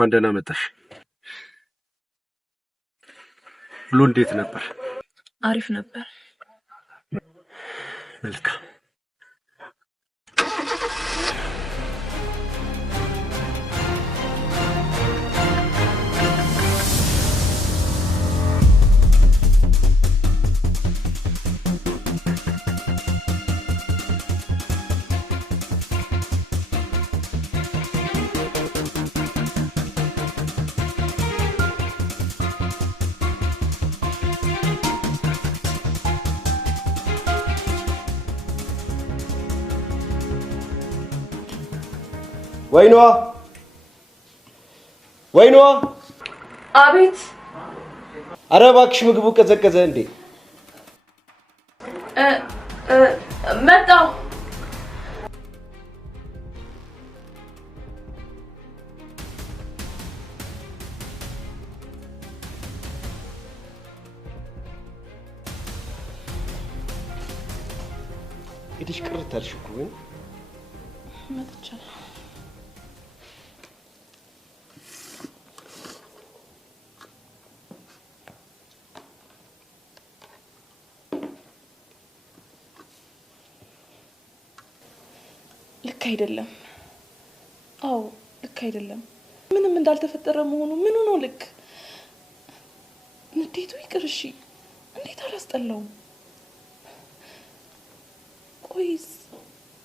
እንኳን ደህና መጣሽ። ሁሉ እንዴት ነበር? አሪፍ ነበር። መልካም። ወይኗ አቤት። ኧረ እባክሽ ምግቡ ቀዘቀዘ እንዴ? መጣሁ። ሄደሽ ቅርት አልሽ እኮ ግን መጥቻለሁ። ልክ አይደለም። አዎ ልክ አይደለም። ምንም እንዳልተፈጠረ መሆኑ ምን ሆኖ ልክ ንዴቱ ይቅር። እሺ እንዴት አላስጠላውም? ቆይስ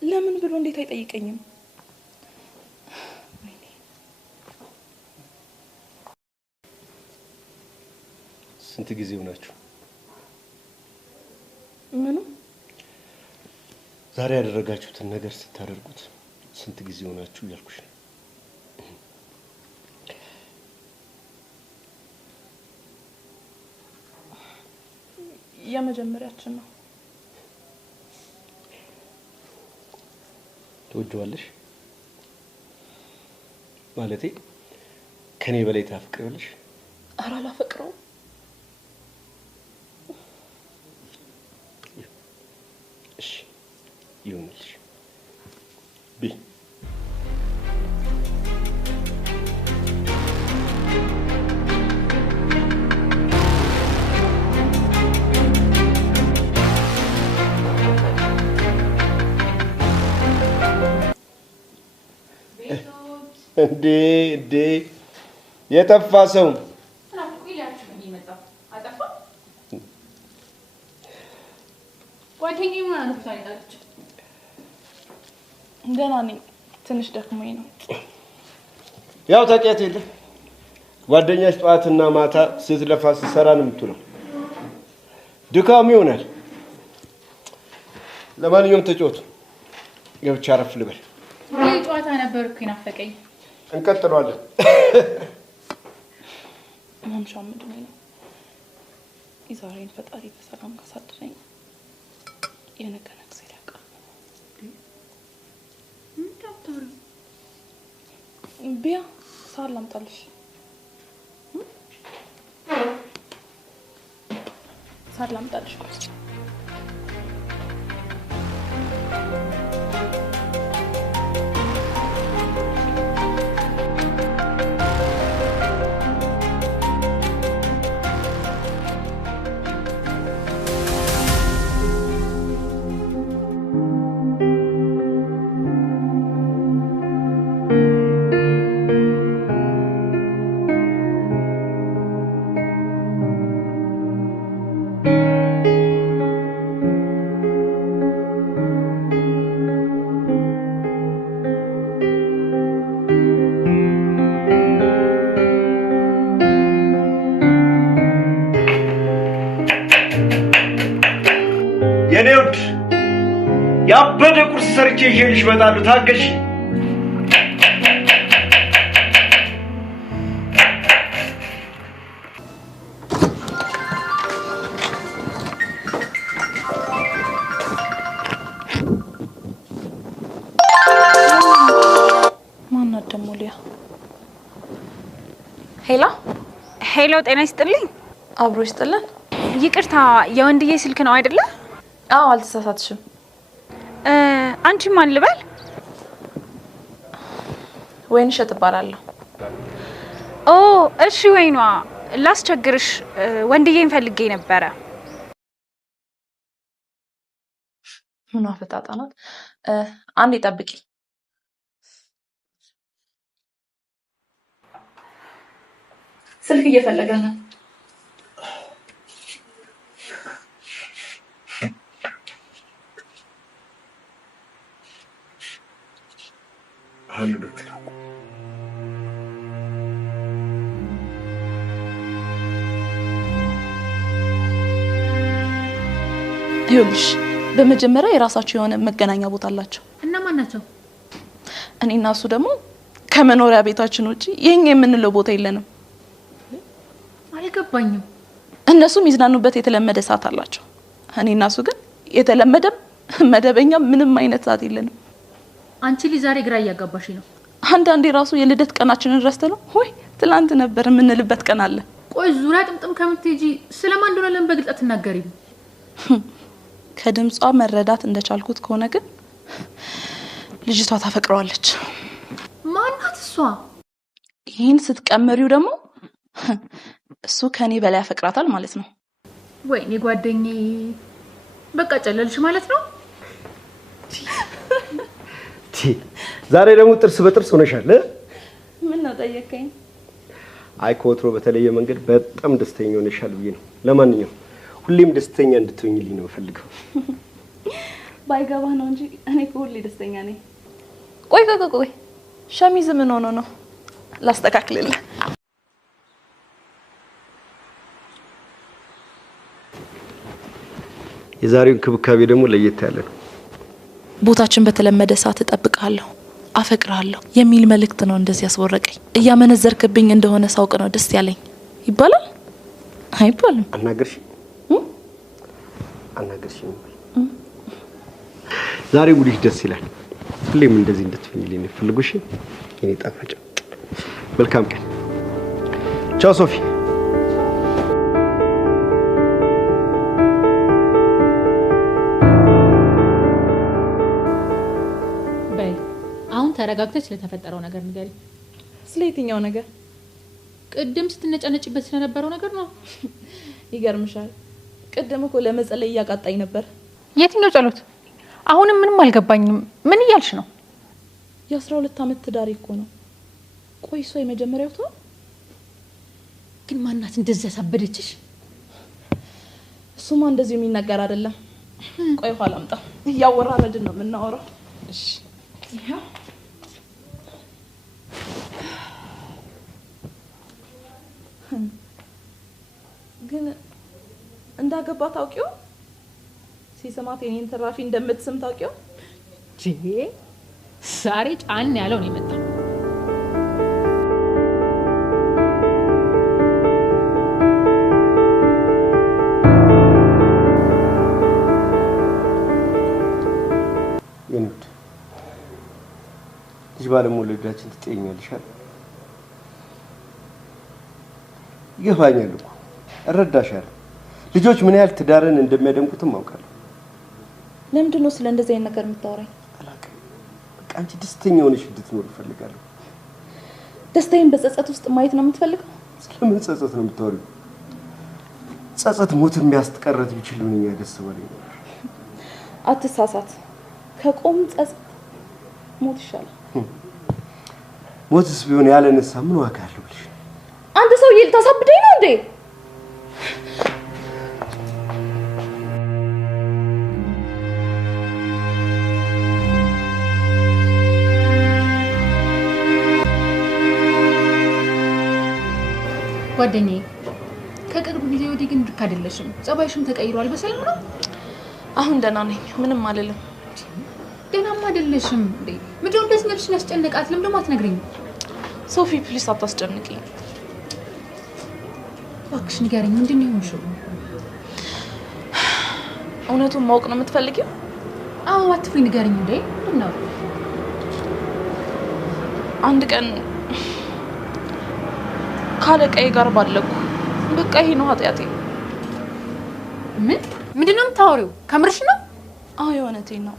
ለምን ብሎ እንዴት አይጠይቀኝም? ስንት ጊዜ ሆናችሁ? ምኑ? ዛሬ ያደረጋችሁትን ነገር ስታደርጉት ስንት ጊዜ ሆናችሁ እያልኩሽ ነው። የመጀመሪያችን ነው። ትወጂዋለሽ? ማለቴ ከኔ በላይ ታፍቅሪዋለሽ? ኧረ አላፈቅረውም። እሺ ይሁንልሽ። ቢ እንዴ የጠፋ ሰው ደህና ነኝ። ትንሽ ደክሞኝ ነው። ያው ታውቂያት የለ ጓደኛሽ ጠዋትና ማታ ስትለፋ ስትሰራ ነው የምትውለው። ድካም ይሆናል። ለማንኛውም ተጫወቱ። ገብቻ አረፍ ልበል። ይህ ጨዋታ ነበር እኮ ይናፈቀኝ። እንቀጥለዋለን። ማምሻው ምንድን ነው? የዛሬን ፈጣሪ በሰላም ካሳደረኝ የነገ ነግስ ይላቃል። ቢያ ሳር ላምጣልሽ። ሳር ላምጣልሽ። ቆይ የኔ ውድ ያበደ ቁርስ ሰርቼ ይዤልሽ እመጣለሁ። ታገሺ። ማናት ደግሞ ሊያ? ሄሎ ጤና ይስጥልኝ። አብሮ ይስጥልን። ይቅርታ የወንድዬ ስልክ ነው አይደለ? አዎ አልተሳሳትሽም። አንቺ ማን ልበል? ወይንሸት እባላለሁ። ኦ እሺ ወይኗ ላስቸግርሽ ወንድዬን ፈልጌ ነበረ። ምን አፈጣጣናት? አንዴ ጠብቂ። ስልክ እየፈለገ ነው። ሀሎ ዶክተር። ይኸውልሽ በመጀመሪያ የራሳቸው የሆነ መገናኛ ቦታ አላቸው። እና ማን ናቸው? እኔና እሱ ደግሞ ከመኖሪያ ቤታችን ውጪ የኛ የምንለው ቦታ የለንም። አልገባኝም። እነሱ የሚዝናኑበት የተለመደ ሰዓት አላቸው። እኔና እሱ ግን የተለመደም መደበኛ ምንም አይነት ሰዓት የለንም። አንቺ ልጅ ዛሬ ግራ እያጋባሽ ነው። አንዳንዴ ራሱ የልደት ቀናችንን ረስተነው ወይ ትላንት ነበር የምንልበት ቀን አለ። ቆይ ዙሪያ ጥምጥም ከምትሄጂ ስለማን እንደሆነ ለምን በግልጽ አትናገሪም? ከድምጿ መረዳት እንደቻልኩት ከሆነ ግን ልጅቷ ታፈቅረዋለች። ማናት እሷ? ይህን ስትቀመሪው ደግሞ እሱ ከኔ በላይ ያፈቅራታል ማለት ነው። ወይኔ ጓደኛዬ በቃ ጨለልሽ ማለት ነው። ዛሬ ደግሞ ጥርስ በጥርስ ሆነሻል። ምን ነው ጠየቀኝ? አይ ከወትሮ በተለየ መንገድ በጣም ደስተኛ ሆነሻል ብዬ ነው። ለማንኛውም ሁሌም ደስተኛ እንድትሆኝልኝ ነው ፈልገው። ባይገባህ ነው እንጂ እኔ ሁሌ ደስተኛ ነኝ። ቆይ ሸሚዝ ምን ሆኖ ነው? ላስተካክልልህ። የዛሬው እንክብካቤ ደግሞ ለየት ያለ ነው። ቦታችን በተለመደ ሰዓት እጠብቅሃለሁ፣ አፈቅርሃለሁ የሚል መልእክት ነው እንደዚህ ያስወረቀኝ። እያመነዘርክብኝ እንደሆነ ሳውቅ ነው ደስ ያለኝ። ይባላል አይባልም? አናገርሽ ዛሬ ሙዲሽ ደስ ይላል። ሁሌም እንደዚህ እንድትሆኝልኝ ነው ፈልጉሽ። የኔ ጣፋጭ መልካም ቀን። ቻው ሶፊ። በይ አሁን ተረጋግተሽ ስለተፈጠረው ነገር ንገሪ። ስለ የትኛው ነገር? ቅድም ስትነጫነጭበት ስለነበረው ነገር ነው። ይገርምሻል፣ ቅድም እኮ ለመጸለይ እያቃጣኝ ነበር። የትኛው ጸሎት? አሁንም ምንም አልገባኝም። ምን እያልሽ ነው? የ12 አመት ትዳር እኮ ነው። ቆይ እሷ የመጀመሪያው ተው። ግን ማናት እንደዚህ ያሳበደችሽ? እሱማ እንደዚህ የሚነገር አይደለም። ቆይ ኋላ አምጣ። እያወራረድን ነው የምናወራው። እሺ ይሄው ግን እንዳገባ ታውቂው? ሲሰማት የኔን ትራፊ እንደምትስም ታውቂው? ዛሬ ጫን ያለው ነው የመጣው። የኔ ልጅ ባለመውለዳችን ትጠይኛለሽ አይደል? ይገባኛል እኮ እረዳሻለሁ። ልጆች ምን ያህል ትዳርን እንደሚያደምቁትም አውቃለሁ። ለምንድን ነው ስለ እንደዚህ አይነት ነገር የምታወራኝ? አላውቅም። በቃ አንቺ ደስተኛ ሆነሽ እንድትኖር እፈልጋለሁ። ደስታዬን በጸጸት ውስጥ ማየት ነው የምትፈልገው? ስለምን ጸጸት ነው የምታወሪው? ጸጸት ሞት የሚያስቀረት ቢችል ምንኛ ደስ ባለኝ ነበር። አትሳሳት። ከቆም ጸጸት ሞት ይሻላል። ሞትስ ቢሆን ያለ ንሳ ምን ዋጋ አለው ብለሽ አንተ ሰውዬ ልታሳብደኝ ነው እንዴ? ጓደኛዬ ከቅርብ ጊዜ ወዲህ ግን ልክ አይደለሽም። ጸባይሽም ተቀይሯል። በሰላም ነው? አሁን ደህና ነኝ፣ ምንም አልልም። ደህናማ አይደለሽም እንዴ? ምንድነው እንደዚህ ነፍስሽን ያስጨነቃት? ለምን ደግሞ አትነግሪኝም? ሶፊ ፕሊስ አታስጨንቂኝ። እባክሽ ንገሪኝ፣ ምንድን ነው የሆንሽው? እውነቱን ማወቅ ነው የምትፈልጊው? አዎ አትፍሪ፣ ንገሪኝ። እንዴ ምንድን ነው? አንድ ቀን ካለቃዬ ጋር ባለኩ። በቃ ይሄ ነው ኃጢያቴ። ምንድን ነው የምታወሪው? ከምርሽ ነው? አዎ የእውነቴን ነው።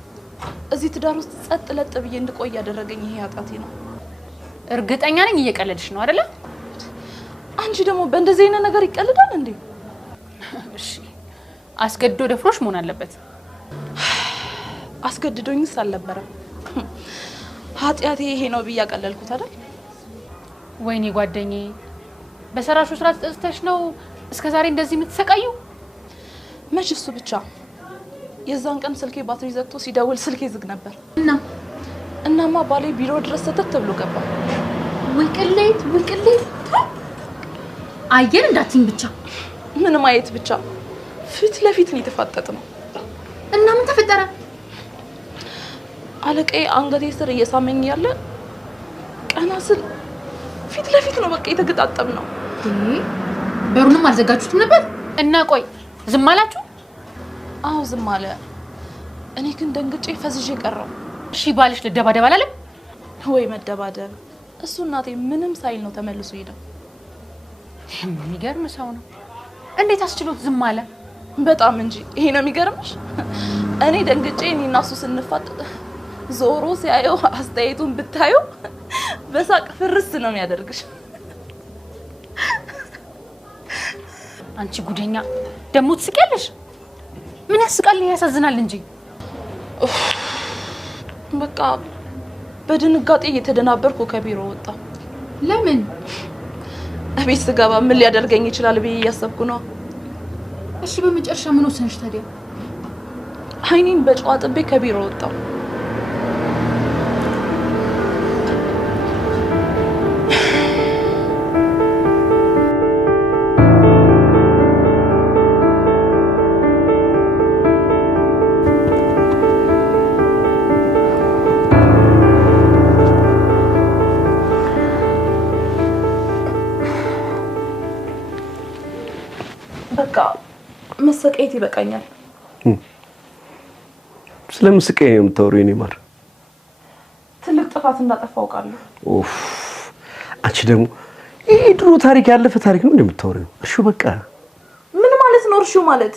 እዚህ ትዳር ውስጥ ጸጥ ለጥ ብዬ እንድቆይ ያደረገኝ ይሄ ኃጢያቴ ነው። እርግጠኛ ነኝ እየቀለድሽ ነው አይደለ? አንቺ ደግሞ በእንደዚህ አይነት ነገር ይቀልዳል እንዴ? እሺ አስገድዶ ደፍሮሽ መሆን አለበት። አስገድዶኝስ አልነበረም። ኃጢአቴ ይሄ ነው ብዬ አቀለልኩት አይደል? ወይኔ ጓደኛዬ በሰራሹ ስራ ተጸጽተሽ ነው እስከዛሬ እንደዚህ የምትሰቃዩ? መች እሱ ብቻ የዛን ቀን ስልኬ ባትሪ ዘግቶ ሲደውል ስልኬ ዝግ ነበር እናማ ባሌ ቢሮ ድረስ ተተት ብሎ ገባ። ወይ ቅሌት አየን እንዳትኝ ብቻ። ምን ማየት ብቻ ፊት ለፊት ነው የተፋጠጥነው። እና ምን ተፈጠረ? አለቃዬ አንገቴ ስር እየሳመኝ ያለ ቀና ስል ፊት ለፊት ነው በቃ የተገጣጠምነው። በሩንም አልዘጋችሁትም ነበር? እና ቆይ ዝም አላችሁ? አዎ ዝም አለ። እኔ ግን ደንግጬ ፈዝዤ ቀረው። እሺ ባልሽ ልደባደብ አላለም ወይ? መደባደብ እሱ እናቴ ምንም ሳይል ነው ተመልሶ ሄደው። የሚገርም ሰው ነው። እንዴት አስችሎት ዝም አለ? በጣም እንጂ። ይሄ ነው የሚገርምሽ። እኔ ደንግጬ እኔና እሱ ስንፋጠጥ ዞሮ ሲያየው አስተያየቱን ብታዩ በሳቅ ፍርስ ነው የሚያደርግሽ። አንቺ ጉደኛ ደሞ ትስቂያለሽ። ምን ያስቃል? ያሳዝናል እንጂ። በቃ በድንጋጤ እየተደናበርኩ ከቢሮ ወጣ። ለምን? እቤት ስገባ ምን ሊያደርገኝ ይችላል ብዬ እያሰብኩ ነው። እሺ በመጨረሻ ምን ወሰንሽ ታዲያ? አይኔን በጨዋ ጥቤ ከቢሮ ወጣ። በቃ መሰቀየት ይበቃኛል። ስለምስቀኝ ነው የምታወሪው? እኔ ማር ትልቅ ጥፋት እንዳጠፋው አውቃለሁ። ኡፍ አንቺ ደግሞ ይሄ ድሮ ታሪክ ያለፈ ታሪክ ነው እንደምታወሪው። እርሹ በቃ ምን ማለት ነው? እርሹ ማለት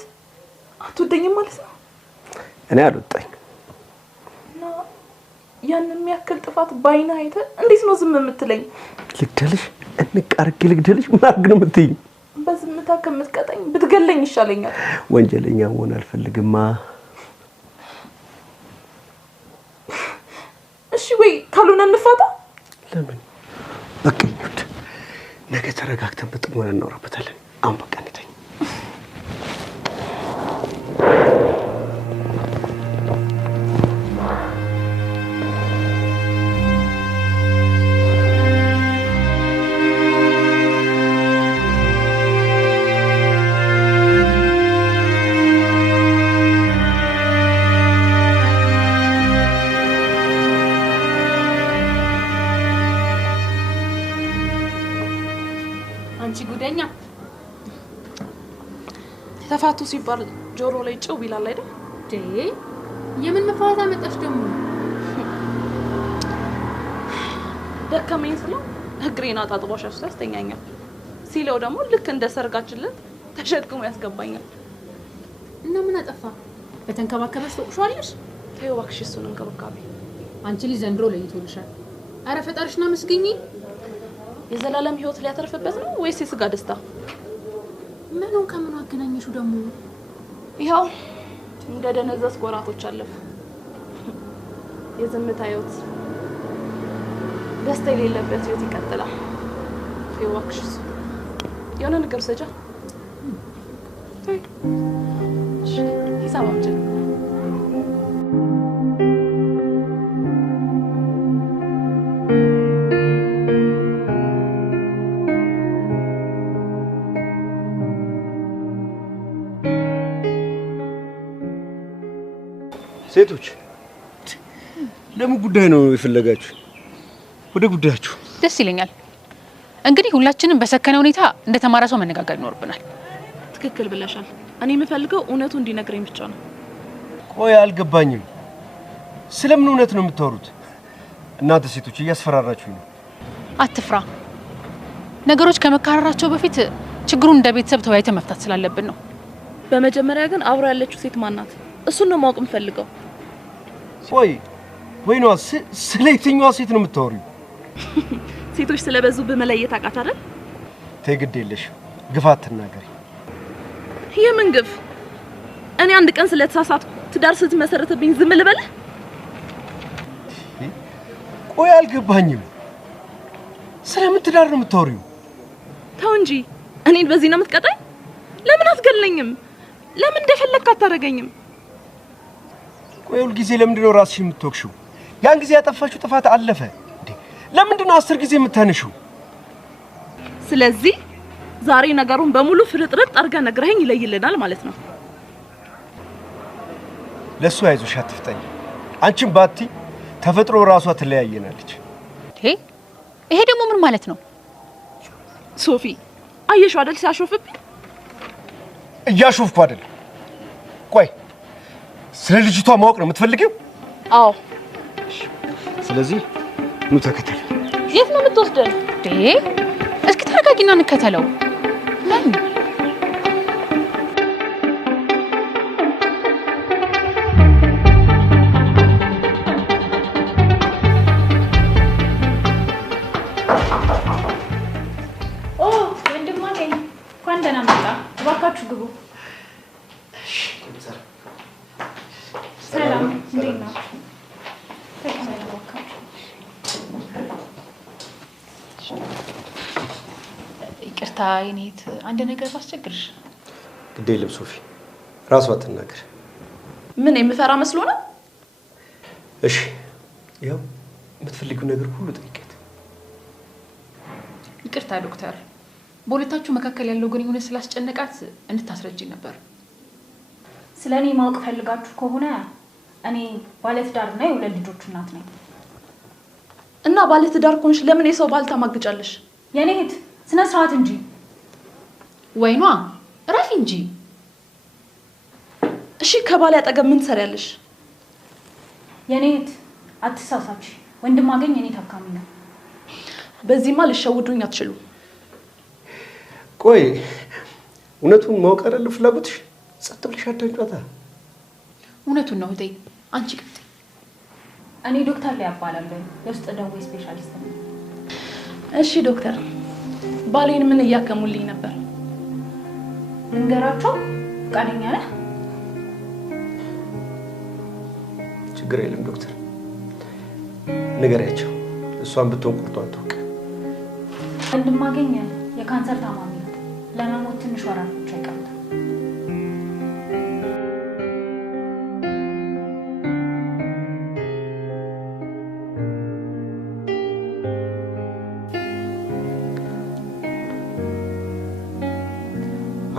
አትወደኝም ማለት ነው? እኔ አልወጣኝ እና ያንን የሚያክል ጥፋት ባይና አይተ እንዴት ነው ዝም የምትለኝ? ልግደልሽ? እንቃርግ ልግደልሽ? ምን አድርግ ነው የምትይኝ? በዝምታ ከምትቀጣኝ ብትገለኝ ይሻለኛል። ወንጀለኛ መሆን አልፈልግማ። እሺ ወይ ካልሆነ እንፋታ። ለምን? በቃ ይሁድ ነገ ተረጋግተን በጥሞና እናወራበታለን። አሁን በቃ እንተኝ። አንቺ ጉደኛ ተፋቱ ሲባል ጆሮ ላይ ጭው ይላል አይደል? የምን መፋታ መጣሽ ደግሞ? ደከመኝ ስለው እግሬን አጣጥቦሽ ያስተኛኛል ሲለው ደግሞ ልክ እንደ ሰርጋችንን ተሸክሞ ያስገባኛል። እና ምን አጠፋ? በተንከባከበሽ ተቆሻለሽ? ተይው እባክሽ እሱን እንክብካቤ። አንቺ ልጅ ዘንድሮ ለይቶልሻል። አረ ፈጣሪሽና መስገኚ። የዘላለም ህይወት ሊያተርፍበት ነው ወይስ የስጋ ደስታ? ምኑን ከምኑ አገናኘሽው ደግሞ? ይኸው እንደ ደነዘዝ ወራቶች አለፉ። የዝምታ ህይወት ደስታ የሌለበት ህይወት ይቀጥላል። ተይው እባክሽ የሆነ ነገር ሰጃ ሂሳብ አምጪ። ሴቶች ለምን ጉዳይ ነው የፈለጋችሁ? ወደ ጉዳያችሁ። ደስ ይለኛል። እንግዲህ ሁላችንም በሰከነ ሁኔታ እንደተማረ ሰው መነጋገር ይኖርብናል። ትክክል ብለሻል። እኔ የምፈልገው እውነቱ እንዲነግረኝ ብቻ ነው። ቆይ አልገባኝም። ስለምን እውነት ነው የምታወሩት? እናንተ ሴቶች እያስፈራራችሁኝ ነው። አትፍራ። ነገሮች ከመካረራቸው በፊት ችግሩን እንደ ቤተሰብ ተወያይተን መፍታት ስላለብን ነው። በመጀመሪያ ግን አብራ ያለችው ሴት ማናት? እሱን ነው ማወቅ የምፈልገው። ወይ ነው ስለ የትኛዋ ሴት ነው የምታወሪው? ሴቶች ስለበዙ በመለየት አቃት አይደል? ተግድ የለሽ ግፋት ተናገሪ የምን ግፍ እኔ አንድ ቀን ስለተሳሳትኩ ትዳር ስትመሰረተብኝ ዝም ልበል ቆይ አልገባኝም ስለምን ትዳር ነው የምታወሪው ተው እንጂ እኔን በዚህ ነው የምትቀጣኝ ለምን አትገለኝም ለምን እንደፈለክ አታረገኝም ቆይ ሁሉ ጊዜ ለምንድን ነው ራስሽ የምትወክሽው ያን ጊዜ ያጠፋሽው ጥፋት አለፈ እንዴ ለምንድን ነው 10 ጊዜ የምታነሺው ስለዚህ ዛሬ ነገሩን በሙሉ ፍርጥርጥ አርጋ ነግረኸኝ ይለይልናል ማለት ነው ለሱ አይዞሽ አትፍጠኝ አንቺም ባቲ ተፈጥሮ ራሷ ትለያየናለች ይሄ ደግሞ ምን ማለት ነው ሶፊ አየሽው አይደል ሲያሾፍብኝ እያሾፍኩ አይደል ቆይ ስለ ልጅቷ ማወቅ ነው የምትፈልጊው አዎ ስለዚህ ኑ ተከተል የት ነው የምትወስደን እስኪ ተረጋጊና እንከተለው ነኝ ታይኔት አንድ ነገር ባስቸግርሽ ግዴለም ሶፊ ራሷ ተናገር ምን የምፈራ መስሎ ነው እሺ ያው የምትፈልጊው ነገር ሁሉ ጠይቀት ይቅርታ ዶክተር በሁለታችሁ መካከል ያለው ግንኙነት ስላስጨነቃት እንድታስረጂ ነበር ስለኔ ማወቅ ፈልጋችሁ ከሆነ እኔ ባለትዳር ነኝ የሁለት ልጆች እናት ነኝ እና ባለትዳር ኮንሽ ለምን የሰው ባል ታማግጫለሽ የኔ እህት ስነ ስርዓት እንጂ ወይኗ ረፍ እንጂ እሺ ከባል ያጠገብ ምን ትሰሪያለሽ የኔ እህት አትሳሳች ወንድም አገኝ የኔ ታካሚ ነው በዚህማ ልሸውዱኝ አትችሉ ቆይ እውነቱን ማወቅ አይደል ፍላጎትሽ ጸጥ ብለሽ አዳምጫታ እውነቱን ነው እቴ አንቺ ቅጥ እኔ ዶክተር ላይ አባላለሁ የውስጥ ደዌ ስፔሻሊስት ነኝ እሺ ዶክተር ባሌን ምን እያከሙልኝ ነበር እንገራቸው ፈቃደኛ ነህ ችግር የለም ዶክተር ንገሪያቸው እሷን ብትሆን ቁርጧ አትወቅ ወንድም አገኝ የካንሰር ታማሚ ነው ለመሞት ትንሽ ወራት ብቻ ይቀራል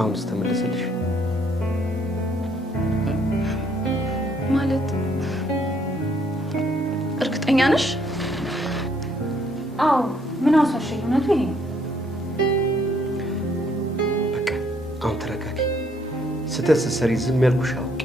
አሁን ተመለሰልሽ ማለት እርግጠኛ ነሽ አዎ ምን አሳሸኝ እውነቱ ይሄ ነው በቃ አሁን ተረጋጊ ስተት ስትሰሪ ዝም ያልኩሽ አውቄ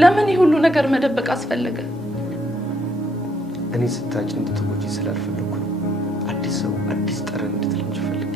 ለምን ይሁሉ ነገር መደበቅ አስፈለገ እኔ ስታጭ እንድትጎጂ ስላልፈለኩ ነው አዲስ ሰው አዲስ ጠረን እንድትለምጂ ፈልጌ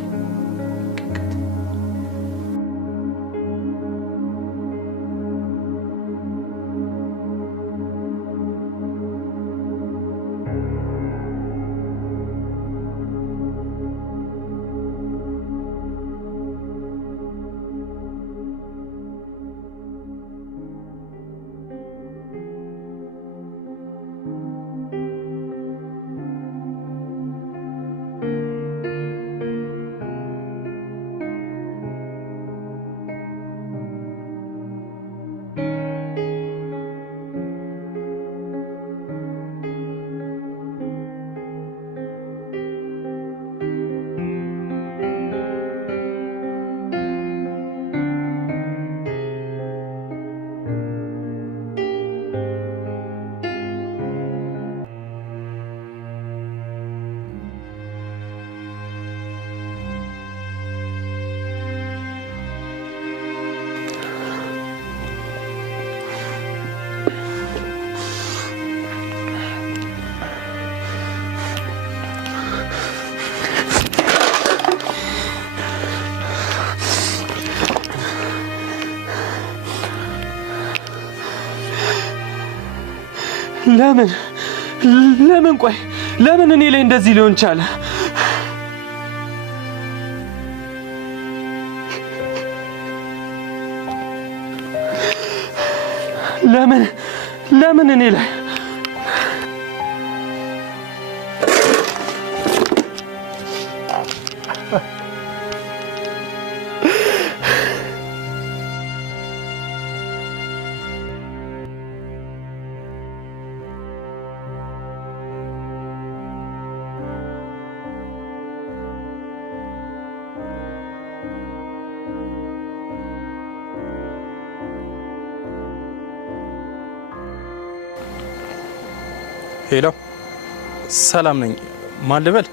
ለምን ቆይ ለምን እኔ ላይ እንደዚህ ሊሆን ቻለ? ለምን እኔ ላይ ሄሎ ሰላም ነኝ። ማን ልበል?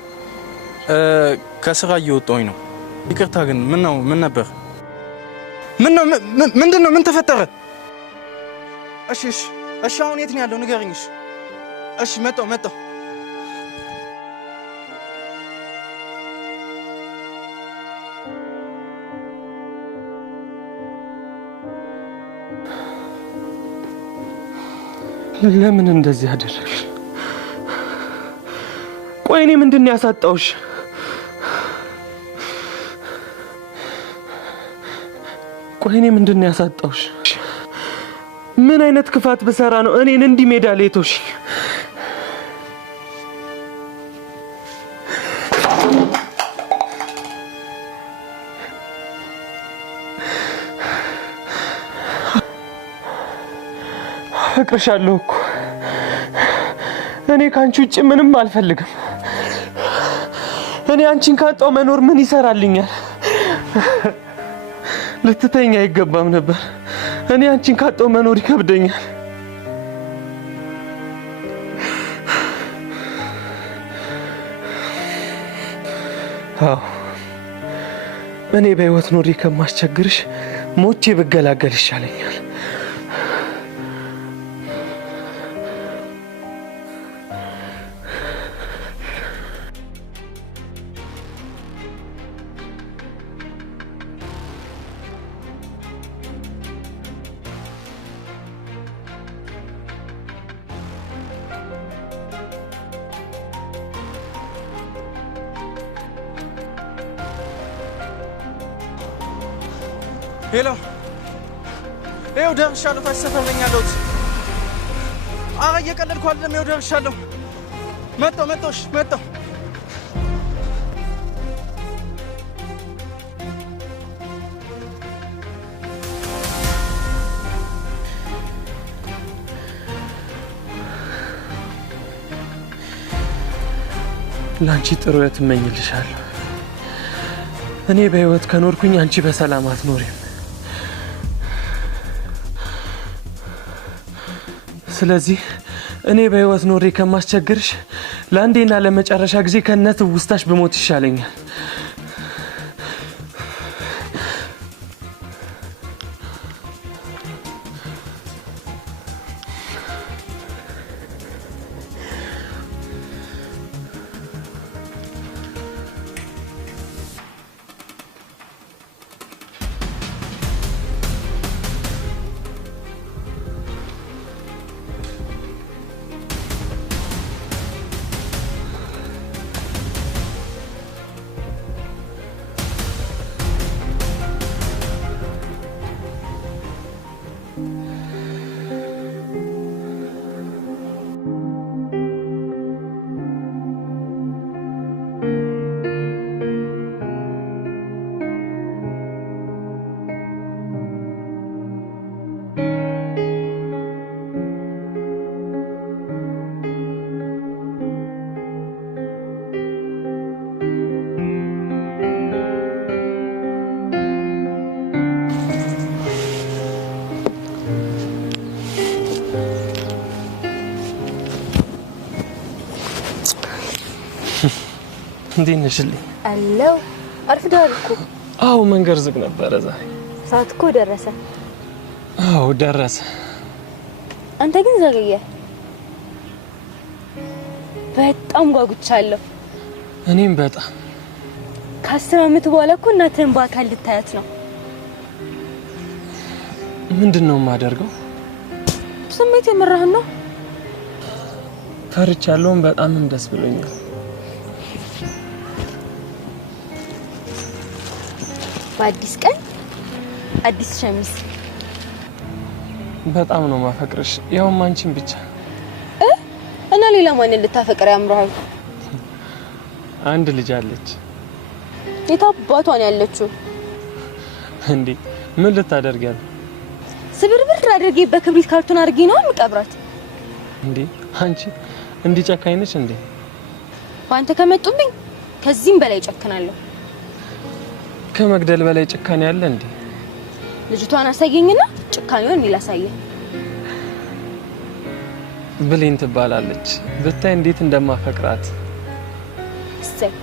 ከስራ እየወጣሁኝ ነው። ይቅርታ ግን ምን ነበር? ምንድን ነው? ምን ተፈጠረ? እሺ አሁን የት ነው ያለው? ንገረኝ። እሺ መጣሁ። ለምን እንደዚህ አደረግሽ? ቆይ እኔ ምንድን ነው ያሳጣውሽ? ምን አይነት ክፋት ብሰራ ነው እኔን እንዲህ ሜዳ ላይ ተውሽ? አፈቅርሻለሁ እኮ እኔ ካንቺ ውጭ ምንም አልፈልግም። እኔ አንቺን ካጣው መኖር ምን ይሰራልኛል? ልትተኛ አይገባም ነበር። እኔ አንቺን ካጣው መኖር ይከብደኛል። አዎ እኔ በህይወት ኖሬ ከማስቸግርሽ ሞቼ ብገላገል ይሻለኛል። ሄሎ ይኸው ደርሻለሁ። ታች ሰፈር ነኝ ያለሁት። ኧረ እየቀለድኩ አይደለም። ይኸው ደርሻለሁ። መጣሁ። ላንቺ ጥሩ ህይወት እመኝልሻለሁ። እኔ በህይወት ከኖርኩኝ አንቺ በሰላም አትኖሪም። ስለዚህ እኔ በህይወት ኖሬ ከማስቸግርሽ ለአንዴና ለመጨረሻ ጊዜ ከነት ውስታሽ በሞት ይሻለኛል። እንዴት ነሽልኝ? አለው አርፍደዋል እኮ። አዎ መንገድ ዝግ ነበረ ዛሬ። ሰዓት እኮ ደረሰ። አዎ ደረሰ። አንተ ግን ዘገየ። በጣም ጓጉቻለሁ። እኔም በጣም። ከ10 ዓመት በኋላ እኮ እናትህን በአካል ልታያት ነው። ምንድነው የማደርገው? ስሜት የመራህ ነው። ፈርቻለሁ በጣም ደስ ብሎኛል በአዲስ ቀን አዲስ ሸሚዝ በጣም ነው ማፈቅርሽ ያው ማንቺን ብቻ እና ሌላ ማን ልታፈቅር ያምራል አንድ ልጅ አለች የታባቷን ያለችው እንዴ ምን ልታደርጊያል ስብርብር አድርጌ በክብሪት ካርቶን አድርጌ ነው የምቀብራት እንዴ አንቺ እንዲጨካኝ ነሽ እንዴ ባንተ ከመጡብኝ ከዚህም በላይ ጨክናለሁ ከመግደል በላይ ጭካኔ ያለ እንዴ ልጅቷን አሳየኝና ጭካኔውን ይላሳየ ብሌን ትባላለች ብታይ እንዴት እንደማፈቅራት እሰይ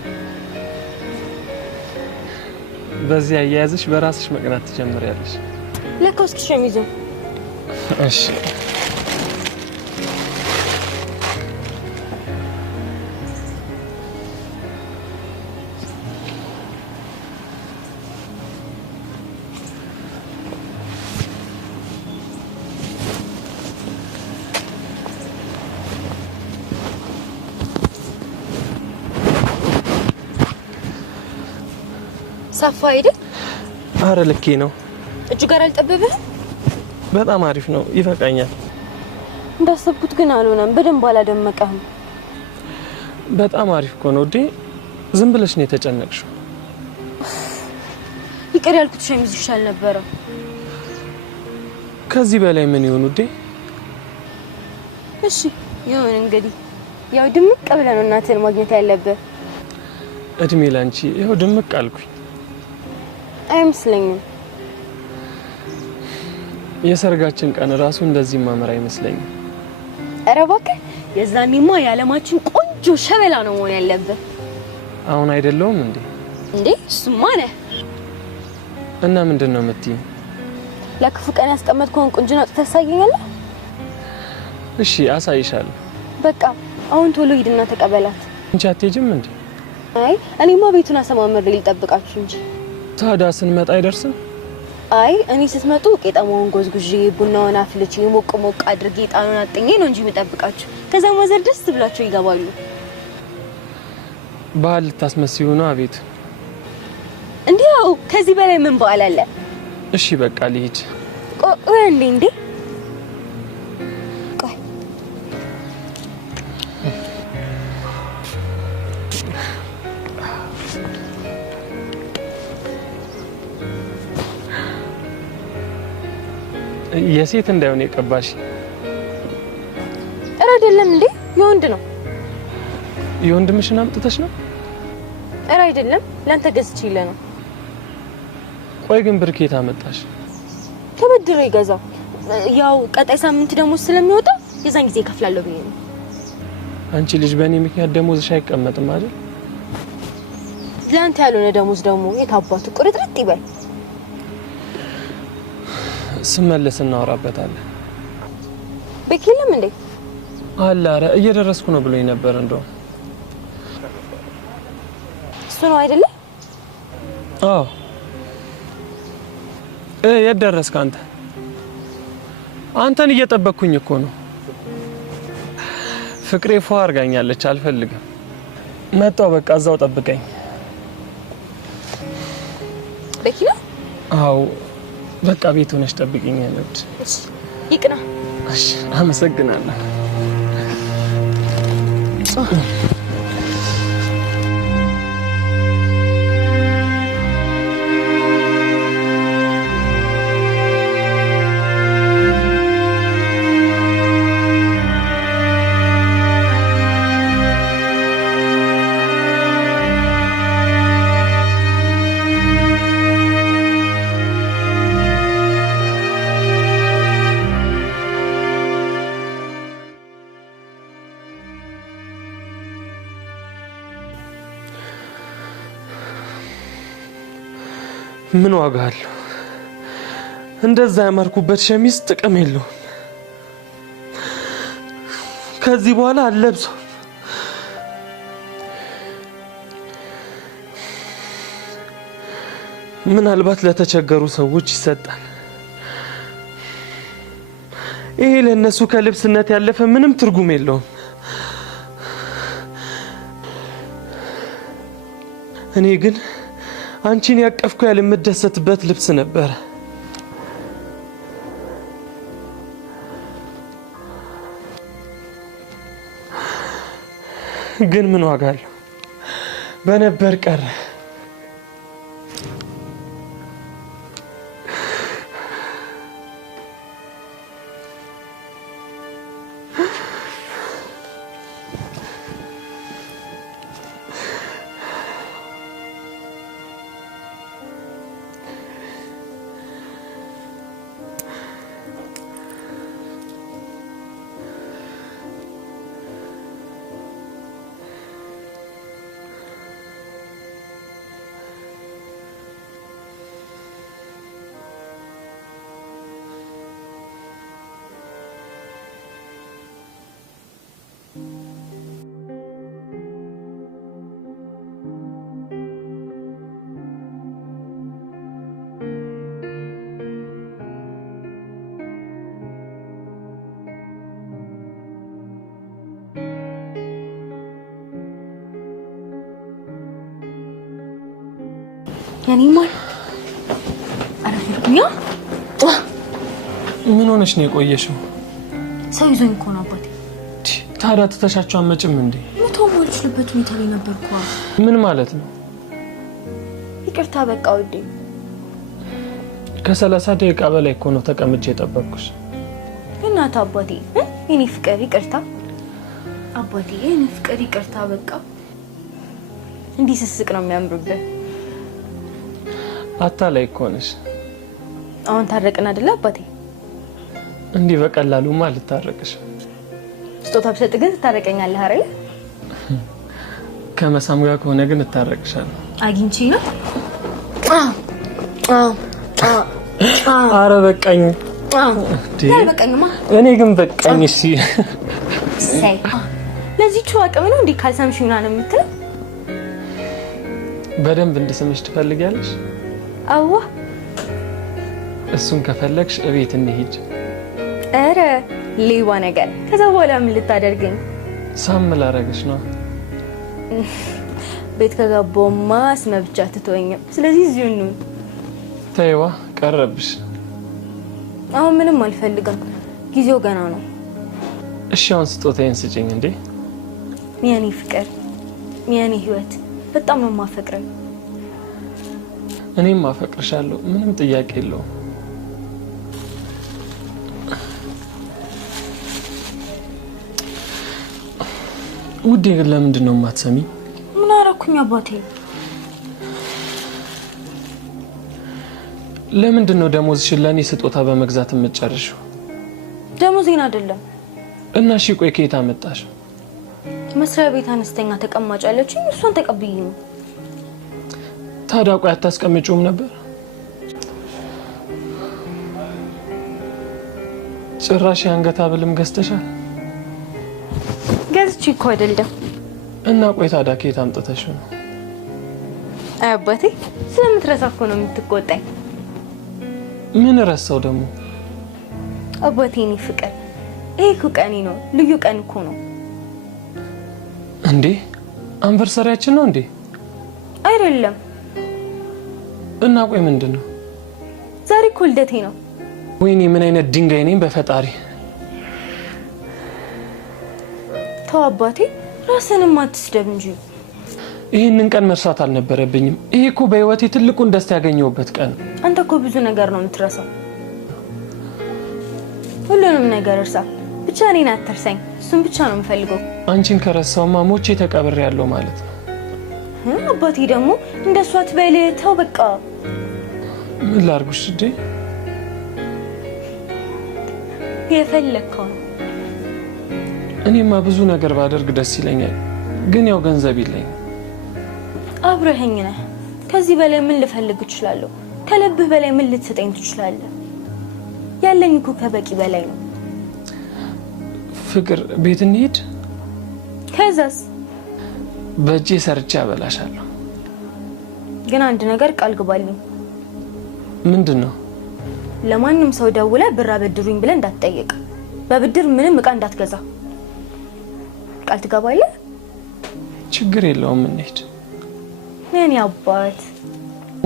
በዚህ አያያዝሽ በራስሽ መቅናት ትጀምሪያለሽ ለካውስ ሸሚዙ እሺ ሰፋ አይደል አረ ልኬ ነው እጁ ጋር አልጠበበህ በጣም አሪፍ ነው ይፈቃኛል እንዳሰብኩት ግን አልሆነም በደንብ አላደመቀህም በጣም አሪፍ ነው ዲ ዝም ብለሽ ነው የተጨነቅሽው ይቀር ያልኩት ሸሚዝ ይሻል ነበር ከዚህ በላይ ምን ይሆን ዲ እሺ ይሁን እንግዲህ ያው ድምቅ ብለህ ነው እናትህን ማግኘት ያለብህ እድሜ ላንቺ ይሄው ድምቅ አልኩኝ አይመስለኝም የሰርጋችን ቀን ራሱ እንደዚህ ማመራ አይመስለኝም ኧረ እባክህ የዛኔማ የዓለማችን ቆንጆ ሸበላ ነው መሆን ያለብህ አሁን አይደለውም እንዴ እሱማ ነህ እና ምንድነው የምትይኝ ለክፉ ቀን ያስቀመጥከውን ቁንጅና ተሳየኛለህ እሺ አሳይሻለሁ በቃ አሁን ቶሎ ሂድና ተቀበላት አንቺ አትሄጂም እንዴ አይ እኔማ ቤቱን አሰማምሬ ልጠብቃችሁ እንጂ ታዲያ ስንመጣ አይደርስም አይ እኔ ስትመጡ ቄጠማውን ጎዝጉዤ ቡናውን አፍልቼ ሞቅ ሞቅ አድርጌ ጣኑን አጥኜ ነው እንጂ የምጠብቃችሁ ከዛ ማዘር ደስ ብላችሁ ይገባሉ ባህል ልታስመስዩ ነው አቤት እንዴው ከዚህ በላይ ምን በዓል አለ እሺ በቃ ልሂድ ቆይ እንዴ ቆይ የሴት እንዳይሆን የቀባሽ ኧረ አይደለም እንዴ የወንድ ነው የወንድምሽን አምጥተሽ ነው ኧረ አይደለም ላንተ ገዝቼልህ ነው ቆይ ግን ብር ከየት አመጣሽ ተበድሮ ይገዛው ያው ቀጣይ ሳምንት ደሞዝ ስለሚወጣ የዛን ጊዜ ከፍላለሁ ብዬ ነው አንቺ ልጅ በእኔ ምክንያት ደሞዝሽ አይቀመጥም አይደል ላንተ ያልሆነ ደሞዝ ደግሞ የታባቱ ቁርጥርጥ ይበል ስመለስ እናወራበታለን በኪልም እንዴ አላረ እየደረስኩ ነው ብሎኝ ነበር እንደው እሱ ነው አይደለ አዎ የደረስክ አንተን እየጠበቅኩኝ እኮ ነው ፍቅሬ ፏ አርጋኛለች አልፈልግም መጣው በቃ እዛው ጠብቀኝ በኪላ አዎ በቃ ቤት ሆነሽ ጠብቂኝ ያለች እሺ ይቅና እሺ አመሰግናለሁ ምን ዋጋ አለው እንደዛ ያማርኩበት ሸሚዝ ጥቅም የለውም ከዚህ በኋላ አለብሰው ምናልባት ለተቸገሩ ሰዎች ይሰጣል ይሄ ለነሱ ከልብስነት ያለፈ ምንም ትርጉም የለውም እኔ ግን አንቺን ያቀፍኩ ያለ የምደሰትበት ልብስ ነበር። ግን ምን ዋጋ አለው? በነበር ቀረ። ያኔ ማን አረፍኩኛ? ምን ሆነሽ ነው የቆየሽው? ሰው ይዞኝ እኮ ነው አባቴ። ታዲያ ተተሻቸው አመጭም እንዴ? መቶም ወልችልበት ሁኔታ ላይ ነበርኩ። ምን ማለት ነው? ይቅርታ በቃ ወዴ። ከ30 ደቂቃ በላይ እኮ ነው ተቀምጬ የጠበቅኩሽ። እናት አባቴ እኔ ፍቅር ይቅርታ አባቴ፣ እኔ ፍቅር ይቅርታ በቃ። እንዲህ ስስቅ ነው የሚያምርብህ። አታላይ እኮ ነሽ። አሁን ታረቅን አይደል አባቴ? እንዲህ በቀላሉማ ልታረቅሽ። ስጦታ ብሰጥ ግን ትታረቀኛለህ አይደል? ከመሳም ጋር ከሆነ ግን እታረቅሻለሁ። አግኝቼ ነው። አረ በቃኝ። በቃኝማ። እኔ ግን በቃኝ። እሺ ሳይ ለዚህ አቅም ነው እንዴ ካልሰምሽ ምናምን የምትለው? በደንብ እንድስምሽ ትፈልጊያለሽ? አዋ እሱን ከፈለግሽ እቤት እንሂድ። አረ ሌባ ነገር። ከዛ በኋላ ምን ልታደርገኝ? ሳም ላረግሽ ነው። ቤት ከገባሁማ ስመብቻ ትተወኝም። ስለዚህ እዚሁ ነው። ተይዋ ቀረብሽ። አሁን ምንም አልፈልግም፣ ጊዜው ገና ነው። እሺ አሁን ስጦታዬን ስጪኝ እንዴ። የኔ ፍቅር፣ የኔ ህይወት፣ በጣም ነው የማፈቅረው። እኔም አፈቅርሻለሁ፣ ምንም ጥያቄ የለውም። ውዴ ግን ለምንድን ነው የማትሰሚ? ምን አደረኩኝ አባቴ? ለምንድን ነው ደሞዝሽን ለእኔ ስጦታ በመግዛት የምትጨርሺው? ደሞዜን አይደለም። እና እሺ ቆይ ከየት አመጣሽ? መስሪያ ቤት አነስተኛ ተቀማጭ አለችኝ፣ እሷን ተቀብዬ ነው። ታዲያ ቆይ አታስቀምጪውም ነበር? ጭራሽ የአንገት ሐብልም ገዝተሻል? ገዝቼ እኮ አይደለም። እና ቆይ ታዲያ ከየት አምጥተሽው ነው? አይ አባቴ ስለምትረሳ እኮ ነው የምትቆጣኝ። ምን ረሳው ደግሞ? አባቴ እኔ ፍቅር፣ ይሄ እኮ ቀኔ ነው፣ ልዩ ቀን እኮ ነው። እንዴ አንቨርሰሪያችን ነው እንዴ? አይደለም። እና ቆይ ምንድን ነው? ዛሬ እኮ ልደቴ ነው። ወይኔ ምን አይነት ድንጋይ ነኝ በፈጣሪ። ተው አባቴ ራስንም አትስደብ እንጂ። ይህንን ቀን መርሳት አልነበረብኝም። ይሄ እኮ በህይወቴ ትልቁን ደስታ ያገኘሁበት ቀን። አንተ እኮ ብዙ ነገር ነው የምትረሳው። ሁሉንም ነገር እርሳ፣ ብቻ እኔን አትርሳኝ። እሱን ብቻ ነው የምፈልገው። አንቺን ከረሳውማ ሞቼ ተቀብሬያለሁ ማለት ነው። አባቴ ደግሞ እንደሷ አትበል። ተው በቃ። ምን ላድርግሽ እንዴ? የፈለግከው ነው። እኔማ ብዙ ነገር ባደርግ ደስ ይለኛል፣ ግን ያው ገንዘብ የለኝም። አብረኸኝ ነህ። ከዚህ በላይ ምን ልፈልግ እችላለሁ? ከልብህ በላይ ምን ልትሰጠኝ ትችላለህ? ያለኝ እኮ ከበቂ በላይ ነው። ፍቅር ቤት እንሂድ። ከዛስ? በእጄ ሰርቼ አበላሻለሁ። ግን አንድ ነገር ቃል ግባልኝ። ምንድን ነው? ለማንም ሰው ደውለህ ብር አበድሩኝ ብለህ እንዳትጠይቅ። በብድር ምንም እቃ እንዳትገዛ። ቃል ትገባለህ? ችግር የለውም እንሂድ። የኔ አባት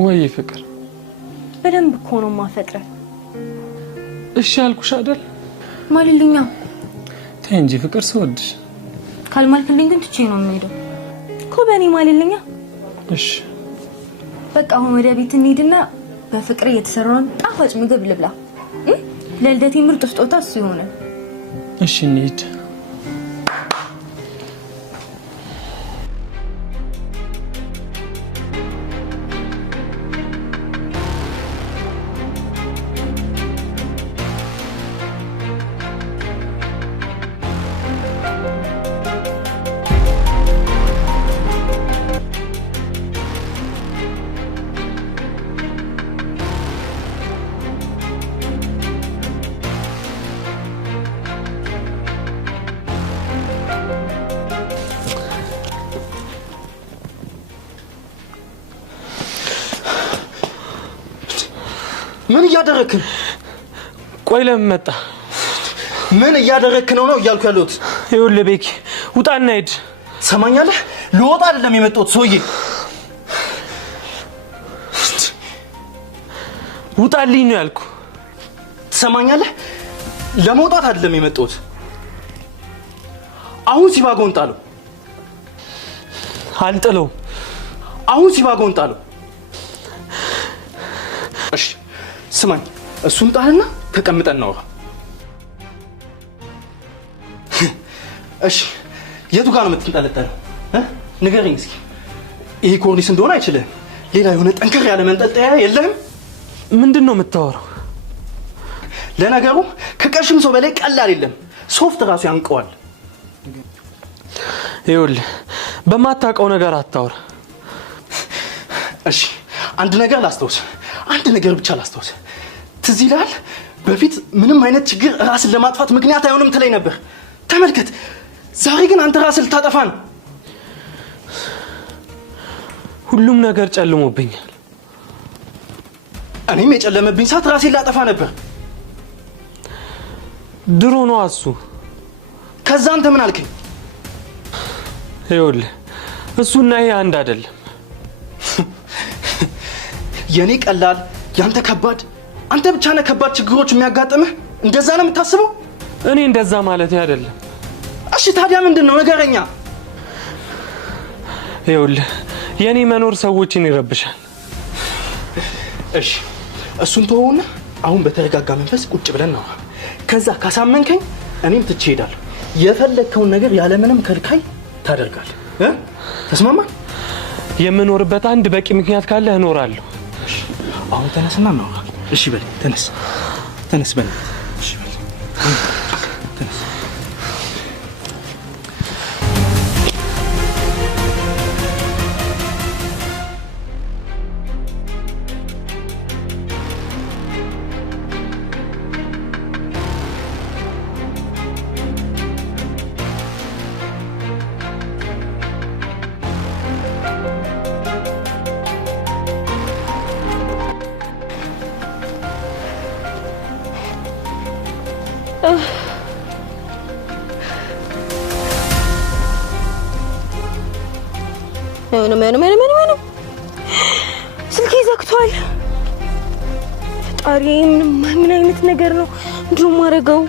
ወይ ፍቅር በደንብ እኮ ነው ማፈቅረው። እሺ አልኩሽ አይደል? ማልልኛ ተይ እንጂ ፍቅር ስወድሽ። ካልማልክልኝ ግን ትቼ ነው የምሄደው እኮ በእኔ ማልልኛ። እሺ በቃ አሁን ወደ ቤት እንሂድና በፍቅር የተሰራውን ጣፋጭ ምግብ ልብላ። ለልደቴ ምርጥ ስጦታ እሱ ይሆናል። እሺ እንሂድ። ምን እያደረክ ነው? ቆይ ለምን መጣ? ምን እያደረክ ነው እያልኩ ያለሁት። ይኸውልህ ቤኪ ውጣና ሂድ። ሰማኛለህ? ልወጣ አይደለም የመጣሁት ሰውዬ። ውጣልኝ ነው ያልኩ። ትሰማኛለህ? ለመውጣት አይደለም የመጣሁት። አሁን ሲባጎን ጣለው። አልጥለው። አሁን ሲባጎን ጣለው። እሺ ስማኝ፣ እሱን ጣልና ተቀምጠን ነው። እሺ የቱ ጋር ነው የምትንጠለጠለው? ንገረኝ እስኪ። ይሄ ኮርኒስ እንደሆነ አይችልም። ሌላ የሆነ ጠንከር ያለ መንጠልጠያ የለህም? ምንድነው የምታወራው? ለነገሩ ከቀሽም ሰው በላይ ቀላል የለም። ሶፍት ራሱ ያንቀዋል። ይኸውልህ በማታውቀው ነገር አታውራ። እሺ አንድ ነገር ላስታውስ። አንድ ነገር ብቻ ላስታውስ። ትዝ ይልሃል? በፊት ምንም አይነት ችግር ራስን ለማጥፋት ምክንያት አይሆንም ትለኝ ነበር። ተመልከት፣ ዛሬ ግን አንተ ራስን ልታጠፋ ነው። ሁሉም ነገር ጨልሞብኛል። እኔም የጨለመብኝ ሰዓት ራሴን ላጠፋ ነበር። ድሮ ነው እሱ። ከዛ አንተ ምን አልከኝ? ይኸውልህ እሱና ይሄ አንድ አይደለም። የኔ ቀላል ያንተ ከባድ፣ አንተ ብቻ ነህ ከባድ ችግሮች የሚያጋጥምህ። እንደዛ ነው የምታስበው? እኔ እንደዛ ማለት አይደለም። እሺ ታዲያ ምንድነው? ነገረኛ። ይኸውልህ የኔ መኖር ሰዎችን ይረብሻል። እሺ እሱን ተወውና አሁን በተረጋጋ መንፈስ ቁጭ ብለን ነው። ከዛ ካሳመንከኝ እኔም ትቼ እሄዳለሁ። የፈለግከውን ነገር ያለምንም ከልካይ ታደርጋለህ። ተስማማ? የምኖርበት አንድ በቂ ምክንያት ካለ እኖራለሁ። አሁን ተነስና ነው። እሺ በል ተነስ፣ ተነስ በል። እሺ በል ተነስ። ምንም ስልኬ ዘግቷል። ፈጣሪ ምን አይነት ነገር ነው እንዲሁ ማረገው?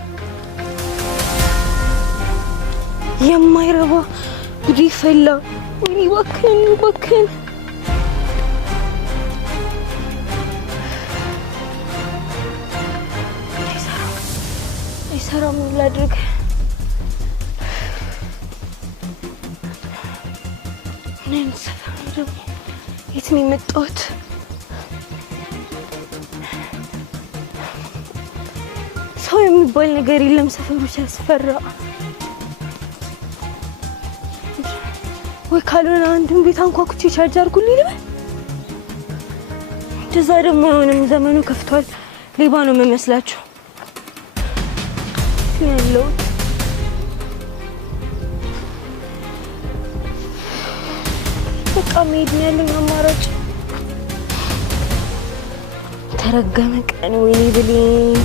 የማይረባ ጉዲ ፈላ። ወይኔ እባክህን አይሰራም። ምን ላድርግ? ምን ሰፈር ደግሞ የት ነው የመጣሁት? ሰው የሚባል ነገር የለም። ሰፈሩ ሲያስፈራ። ወይ ካልሆነ አንድም ቤት አንኳኩቼ ቻርጅ አድርጉልኝ ልበል። እንደዛ ደግሞ አሁንም ዘመኑ ከፍቷል። ሌባ ነው የሚመስላችሁ ያለው። በቃ መሄድ ነው ያለኝ አማራጭ። ተረገመ ቀን። ወይኔ ብሌን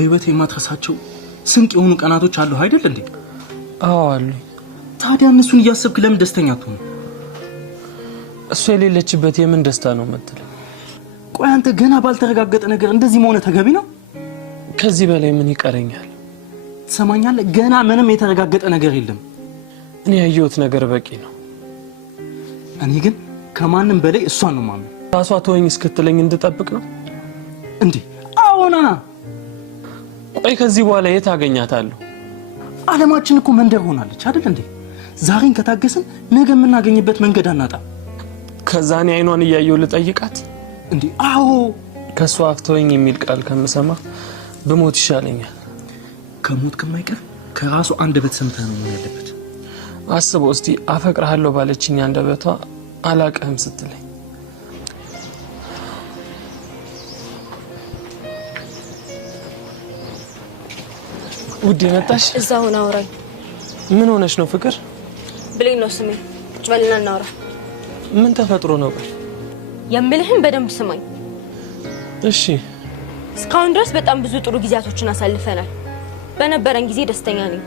በህይወት የማትረሳቸው ስንቅ የሆኑ ቀናቶች አሉ አይደል እንዴ? አዎ አሉ። ታዲያ እነሱን እያሰብክ ለምን ደስተኛ አትሆን? እሱ የሌለችበት የምን ደስታ ነው የምትለው? ቆይ አንተ ገና ባልተረጋገጠ ነገር እንደዚህ መሆነ ተገቢ ነው? ከዚህ በላይ ምን ይቀረኛል? ትሰማኛለህ? ገና ምንም የተረጋገጠ ነገር የለም። እኔ ያየሁት ነገር በቂ ነው። እኔ ግን ከማንም በላይ እሷን ነው ማምነው። ራሷ ተወኝ እስክትለኝ እንድጠብቅ ነው እንዴ? አዎና። ቆይ ከዚህ በኋላ የት አገኛታለሁ? ዓለማችን እኮ መንደር ሆናለች አይደል እንዴ? ዛሬን ከታገስን ነገ የምናገኝበት መንገድ አናጣ። ከዛ እኔ አይኗን እያየሁ ልጠይቃት እንዴ? አዎ። ከሷ አፍ ተወኝ የሚል ቃል ከምሰማ ብሞት ይሻለኛል። ከሞት ከማይቀር ከራሱ አንደበት ሰምተህ ነው ያለበት። አስበው እስቲ አፈቅርሃለሁ ባለችኝ አንደበቷ አላቀህም ስትለኝ። ውዴ መጣሽ? እዛው ነው አውራኝ። ምን ሆነሽ ነው ፍቅር? ብሌን ነው ስሜ። ቁጭ በልና እናውራ። ምን ተፈጥሮ ነው? የምልህን በደንብ ስማኝ እሺ። እስካሁን ድረስ በጣም ብዙ ጥሩ ጊዜያቶችን አሳልፈናል። በነበረን ጊዜ ደስተኛ ነኝ።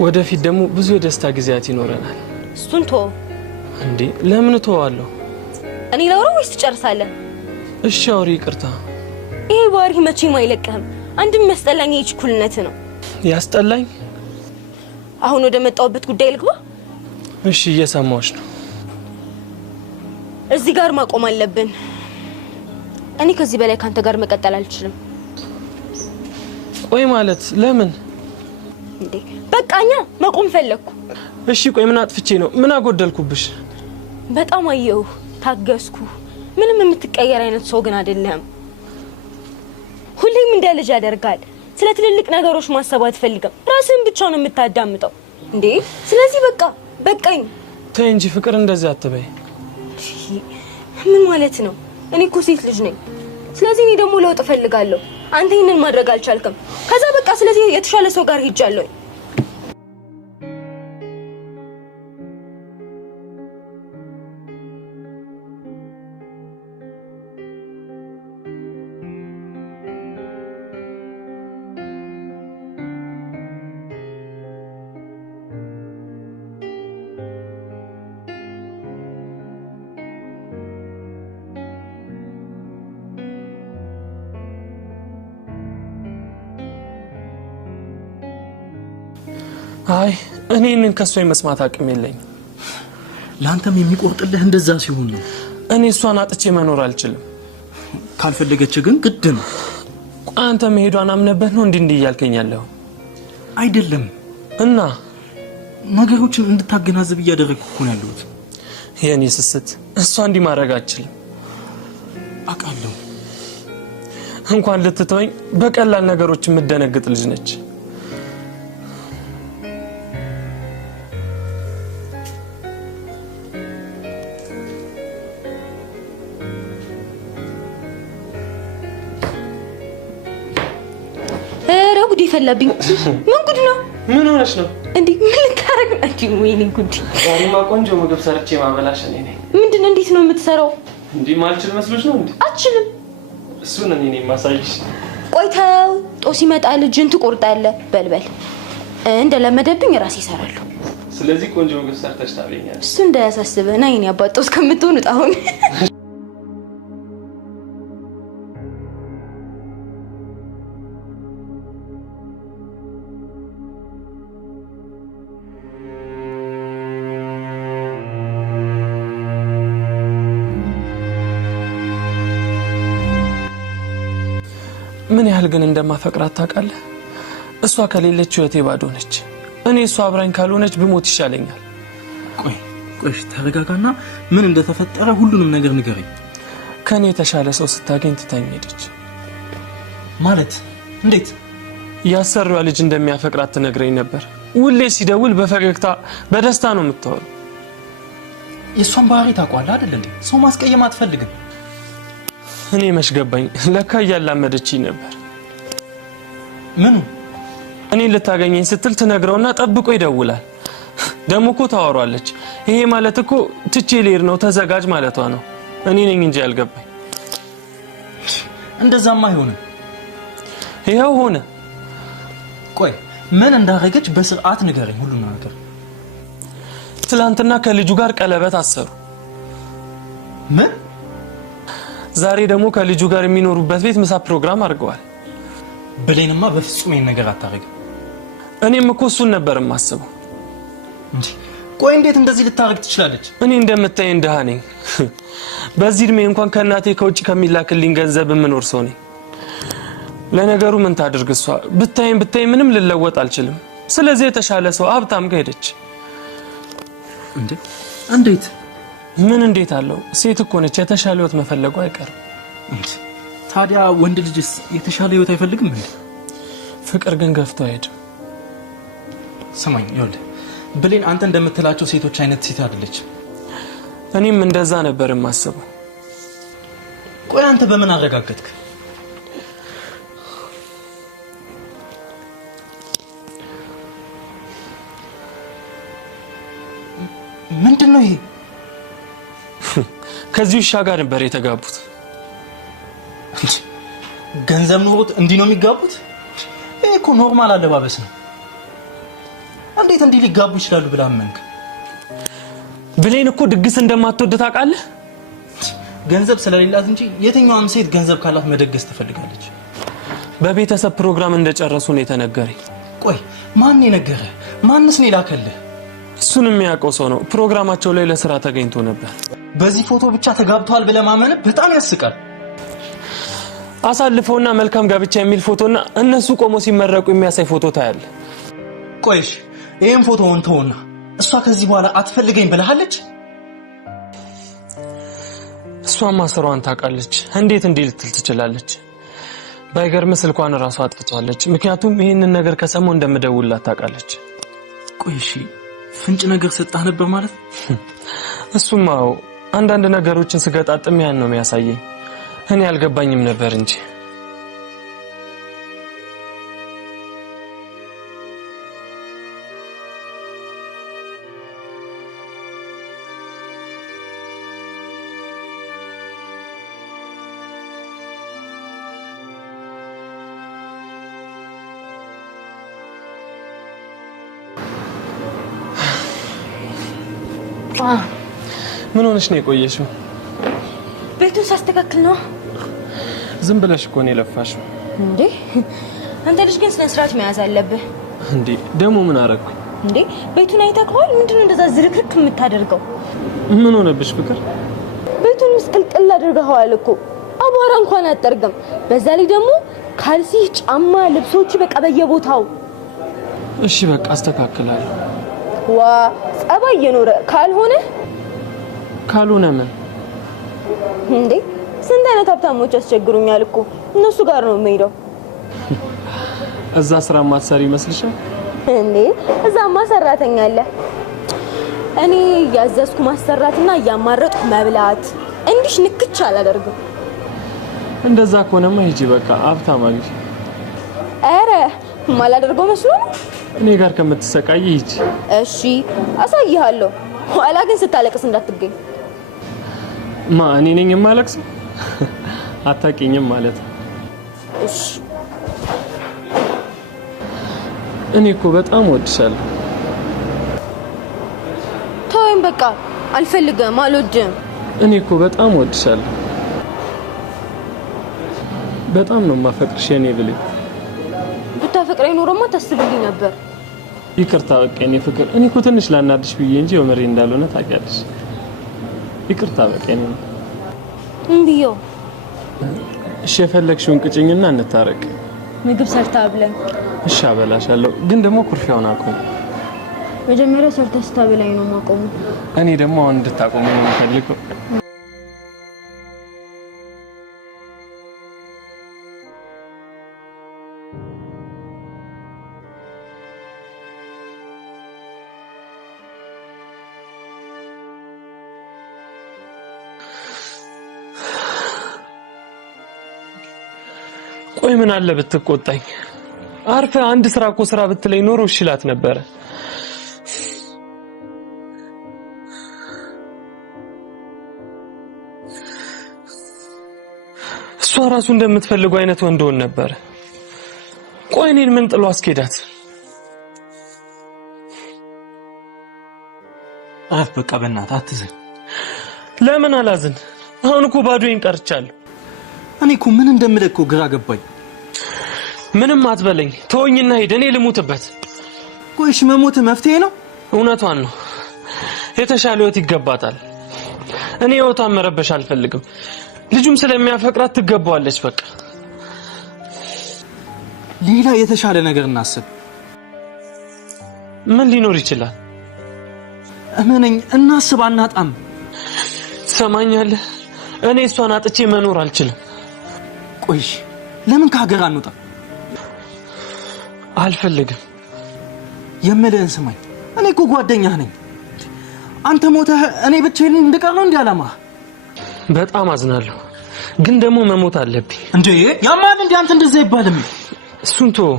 ወደፊት ደግሞ ብዙ የደስታ ጊዜያት ይኖረናል። እሱን ተወው። እንዴ ለምን ተዋለሁ? እኔ ላውራ ወይስ ትጨርሳለህ? እሺ አውሪ። ይቅርታ። ይሄ ባህሪ መቼም አይለቅህም። አንድም ያስጠላኝ የችኩልነት ነው። ያስጠላኝ? አሁን ወደ መጣሁበት ጉዳይ ልግባ። እሺ እየሰማሁሽ ነው። እዚህ ጋር ማቆም አለብን። እኔ ከዚህ በላይ ካንተ ጋር መቀጠል አልችልም። ቆይ ማለት ለምን? እንዴ በቃኛ መቆም ፈለኩ። እሺ ቆይ ምን አጥፍቼ ነው? ምን አጎደልኩብሽ? በጣም አየሁ፣ ታገስኩ። ምንም የምትቀየር አይነት ሰው ግን አይደለም። ሁሌም እንደ ልጅ ያደርጋል። ስለ ትልልቅ ነገሮች ማሰብ አትፈልግም። ራስህን ብቻ ነው የምታዳምጠው። እንዴ ስለዚህ በቃኝ። ተይ እንጂ ፍቅር እንደዚህ አትበይ። ምን ማለት ነው? እኔ እኮ ሴት ልጅ ነኝ። ስለዚህ እኔ ደግሞ ለውጥ እፈልጋለሁ። አንተ ይሄንን ማድረግ አልቻልክም። ከዛ በቃ ስለዚህ የተሻለ ሰው ጋር ሄጃለሁ። አይ እኔን ከሷ የመስማት አቅም የለኝም። ላንተም የሚቆርጥልህ እንደዛ ሲሆን ነው። እኔ እሷን አጥቼ መኖር አልችልም። ካልፈለገች ግን ግድ ነው። አንተ መሄዷን አምነበት ነው እንዲህ እያልከኝ ያለው? አይደለም። እና ነገሮችን እንድታገናዝብ እያደረግኩ ነው ያለሁት። የኔ ስስት እሷ እንዲህ ማድረግ አትችልም። አውቃለሁ። እንኳን ልትተወኝ በቀላል ነገሮች የምትደነግጥ ልጅ ነች። ጉድ ይፈላብኝ። ምን ጉድ ነው? ምን ሆነሽ ነው? እንዴ ምን ልታረግ ነው? እንዴ ወይኔ ጉድ። ዛሬማ ቆንጆ ምግብ ሰርቼ ማበላሽ እኔ ነኝ። ምንድነው? እንዴት ነው የምትሰራው? እንዴ ማልችል መስሎሽ ነው እንዴ? አትችልም። እሱን እኔ ነኝ ማሳይሽ። ቆይተው ጦስ ይመጣል እጅን ትቆርጣለህ። በልበል እንደለመደብኝ ራሴ እሰራለሁ። ስለዚህ ቆንጆ ምግብ ሰርተሽ ታበኛለሽ። እሱ እንዳያሳስብህ ና የኔ አባት ጦስ ከምትሆን አሁን ምን ያህል ግን እንደማፈቅራት ታውቃለህ? እሷ ከሌለች ህይወቴ ባዶ ነች። እኔ እሷ አብራኝ ካልሆነች ብሞት ይሻለኛል። ቆይ ተረጋጋና ምን እንደተፈጠረ ሁሉንም ነገር ንገረኝ። ከኔ የተሻለ ሰው ስታገኝ ትታኝ ሄደች። ማለት እንዴት? ያሰሪዋ ልጅ እንደሚያፈቅራት ትነግረኝ ነበር። ሁሌ ሲደውል በፈገግታ በደስታ ነው የምታወራው። የሷን ባህሪ ታውቃለህ አይደል እንዴ? ሰው ማስቀየም አትፈልግም። እኔ መሽገባኝ ለካ እያላመደችኝ ነበር። ምኑ? እኔ ልታገኘኝ ስትል ትነግረውና ጠብቆ ይደውላል። ደሞ እኮ ታወራለች። ይሄ ማለት እኮ ትቼ ልሄድ ነው ተዘጋጅ ማለቷ ነው። እኔ ነኝ እንጂ ያልገባኝ። እንደዛማ አይሆንም። ይሄው ሆነ። ቆይ ምን እንዳረገች በስርዓት ንገረኝ ሁሉ ነገር። ትላንትና ከልጁ ጋር ቀለበት አሰሩ። ምን? ዛሬ ደግሞ ከልጁ ጋር የሚኖሩበት ቤት ምሳ ፕሮግራም አድርገዋል። ብሌንማ በፍጹም ይሄን ነገር አታረግም። እኔም እኮ እሱን ነበር የማስበው። እንዴ ቆይ እንዴት እንደዚህ ልታረግ ትችላለች? እኔ እንደምታየኝ ደሃ ነኝ። በዚህ እድሜ እንኳን ከእናቴ ከውጭ ከሚላክልኝ ገንዘብ የምኖር ሰው ነኝ። ለነገሩ ምን ታድርግ እሷ ብታይ ምንም ልለወጥ አልችልም። ስለዚህ የተሻለ ሰው ሀብታም ጋር ሄደች። እንዴ እንዴት? ምን እንዴት አለው? ሴት እኮ ነች፣ የተሻለ ህይወት መፈለጉ አይቀርም። ታዲያ ወንድ ልጅስ የተሻለ ህይወት አይፈልግም እንዴ? ፍቅር ግን ገፍቶ አይሄድም። ሰማኝ ይኸውልህ ብሌን አንተ እንደምትላቸው ሴቶች አይነት ሴት አይደለች። እኔም እንደዛ ነበር የማስበው። ቆይ አንተ በምን አረጋገጥክ? ምንድነው ይሄ? ከዚህ ውሻ ጋር ነበር የተጋቡት። ገንዘብ ኖሮት እንዲህ ነው የሚጋቡት? ይሄ እኮ ኖርማል አለባበስ ነው። እንዴት እንዲህ ሊጋቡ ይችላሉ ብላ አመንክ? ብሌን እኮ ድግስ እንደማትወድ ታውቃለህ። ገንዘብ ስለሌላት እንጂ የትኛውም ሴት ገንዘብ ካላት መደገስ ትፈልጋለች። በቤተሰብ ፕሮግራም እንደጨረሱ ነው የተነገረኝ። ቆይ ማን የነገረ? ማንስ ነው የላከልህ? እሱን የሚያውቀው ሰው ነው። ፕሮግራማቸው ላይ ለስራ ተገኝቶ ነበር። በዚህ ፎቶ ብቻ ተጋብተዋል ብለህ ማመን በጣም ያስቃል። አሳልፈውና መልካም ጋብቻ የሚል ፎቶና እነሱ ቆሞ ሲመረቁ የሚያሳይ ፎቶ ታያለ። ቆይሽ ይሄን ፎቶ ወንተውና እሷ ከዚህ በኋላ አትፈልገኝ ብለሃለች? እሷማ ስራዋን ታውቃለች። እንዴት እንዲህ ልትል ትችላለች? ባይገርም ስልኳን ራሷ አጥፍቷለች። ምክንያቱም ይሄንን ነገር ከሰሞኑ እንደምደውልላት ታውቃለች። ቆይሽ ፍንጭ ነገር ሰጣህ ነበር ማለት? እሱማ አንዳንድ ነገሮችን ስገጣጥም ያን ነው የሚያሳየኝ። እኔ አልገባኝም ነበር እንጂ ምን ሆነሽ ነው የቆየሽው? ቤቱን ሳስተካክል ነው። ዝም ብለሽ እኮ ነው የለፋሽው። እንዴ አንተ ልጅ ግን ስነ ስርዓት መያዝ አለብህ። እንዴ ደግሞ ምን አደረኩ? እንዴ ቤቱን አይተኸዋል? ምንድነው እንደዛ ዝርክርክ የምታደርገው? ምን ሆነብሽ ፍቅር? ቤቱን ምስቅልቅል አድርገኸዋል እኮ። አቧራ እንኳን አጠርገም። በዛ ላይ ደግሞ ካልሲ፣ ጫማ፣ ልብሶች በቃ በየቦታው። እሺ በቃ አስተካክላለሁ። ዋ ጸባይ የኖረ ካልሆነ ምን እንዴ? ስንት አይነት ሀብታሞች ያስቸግሩኛል እኮ እነሱ ጋር ነው የምሄደው። እዛ ስራ ማትሰሪ ይመስልሻል እንዴ? እዛማ ሰራተኛ አለ። እኔ ያዘዝኩ ማሰራትና ያማረጥኩ መብላት እንዲሽ ንክች አላደርግም። እንደዛ ከሆነማ ሂጂ በቃ ሀብታም አግኝ። አረ ማላደርገው መስሎ ነው። እኔ ጋር ከምትሰቃይ ሂጂ። እሺ አሳይሃለሁ። ኋላ ግን ስታለቅስ እንዳትገኝ። እኔ ነኝ የማለቅሰው? አታውቂኝም ማለት ነው። እሺ እኔ እኮ በጣም ወድሻለሁ። ተወኝ በቃ አልፈልግም፣ አልወድም። እኔ እኮ በጣም ወድሻለሁ። በጣም ነው የማፈቅርሽ የኔ ብሌን። ብታፈቅረኝ ኖሮማ ታስብልኝ ነበር። ይቅርታ በቃ የኔ ፍቅር። እኔ እኮ ትንሽ ላናድሽ ብዬ እንጂ ወመሬ እንዳልሆነ ታውቂያለሽ። ይቅርታ በቃ የኔ ነው። እንብዮ እሺ የፈለግሽውን ቅጭኝና እንታረቅ። ምግብ ሰርታ አብለኝ። እሺ አበላሻለሁ፣ ግን ደግሞ ኩርፊያውን አቁም። መጀመሪያ ሰርታ ስታበላኝ ነው ማቆሙ። እኔ ደግሞ አሁን እንድታቆም ነው የምፈልገው። ቆይ ምን አለ ብትቆጣኝ? አርፈ አንድ ስራ እኮ ስራ ብትለኝ ኖሮ እሺላት ነበር። እሷ ራሱ እንደምትፈልገው አይነት ወንዶን ነበር። ቆይ እኔን ምን ጥሎ አስኬዳት? በቃ በእናትህ አትዘን። ለምን አላዝን? አሁን እኮ ባዶዬን ቀርቻለሁ። እኔ እኮ ምን እንደምልህ እኮ ግራ ገባኝ። ምንም አትበለኝ፣ ተወኝና ሂድ፣ እኔ ልሙትበት። ቆይሽ መሞት መፍትሄ ነው? እውነቷን ነው። የተሻለ ህይወት ይገባታል። እኔ ህይወቷን መረበሽ አልፈልግም። ልጁም ስለሚያፈቅራት ትገባዋለች። በቃ ሌላ የተሻለ ነገር እናስብ። ምን ሊኖር ይችላል? እመነኝ፣ እናስብ፣ አናጣም። ትሰማኛለህ? እኔ እሷን አጥቼ መኖር አልችልም። ቆይሽ ለምን ከሀገር አንወጣ? አልፈልግም። የምልህን ስማኝ፣ እኔ እኮ ጓደኛህ ነኝ። አንተ ሞተህ እኔ ብቻዬን እንድቀር ነው እንዴ ዓላማህ? በጣም አዝናለሁ፣ ግን ደግሞ መሞት አለብኝ። እንዴ ያማን እንዴ አንተ እንደዛ ይባልም? እሱን ተወው።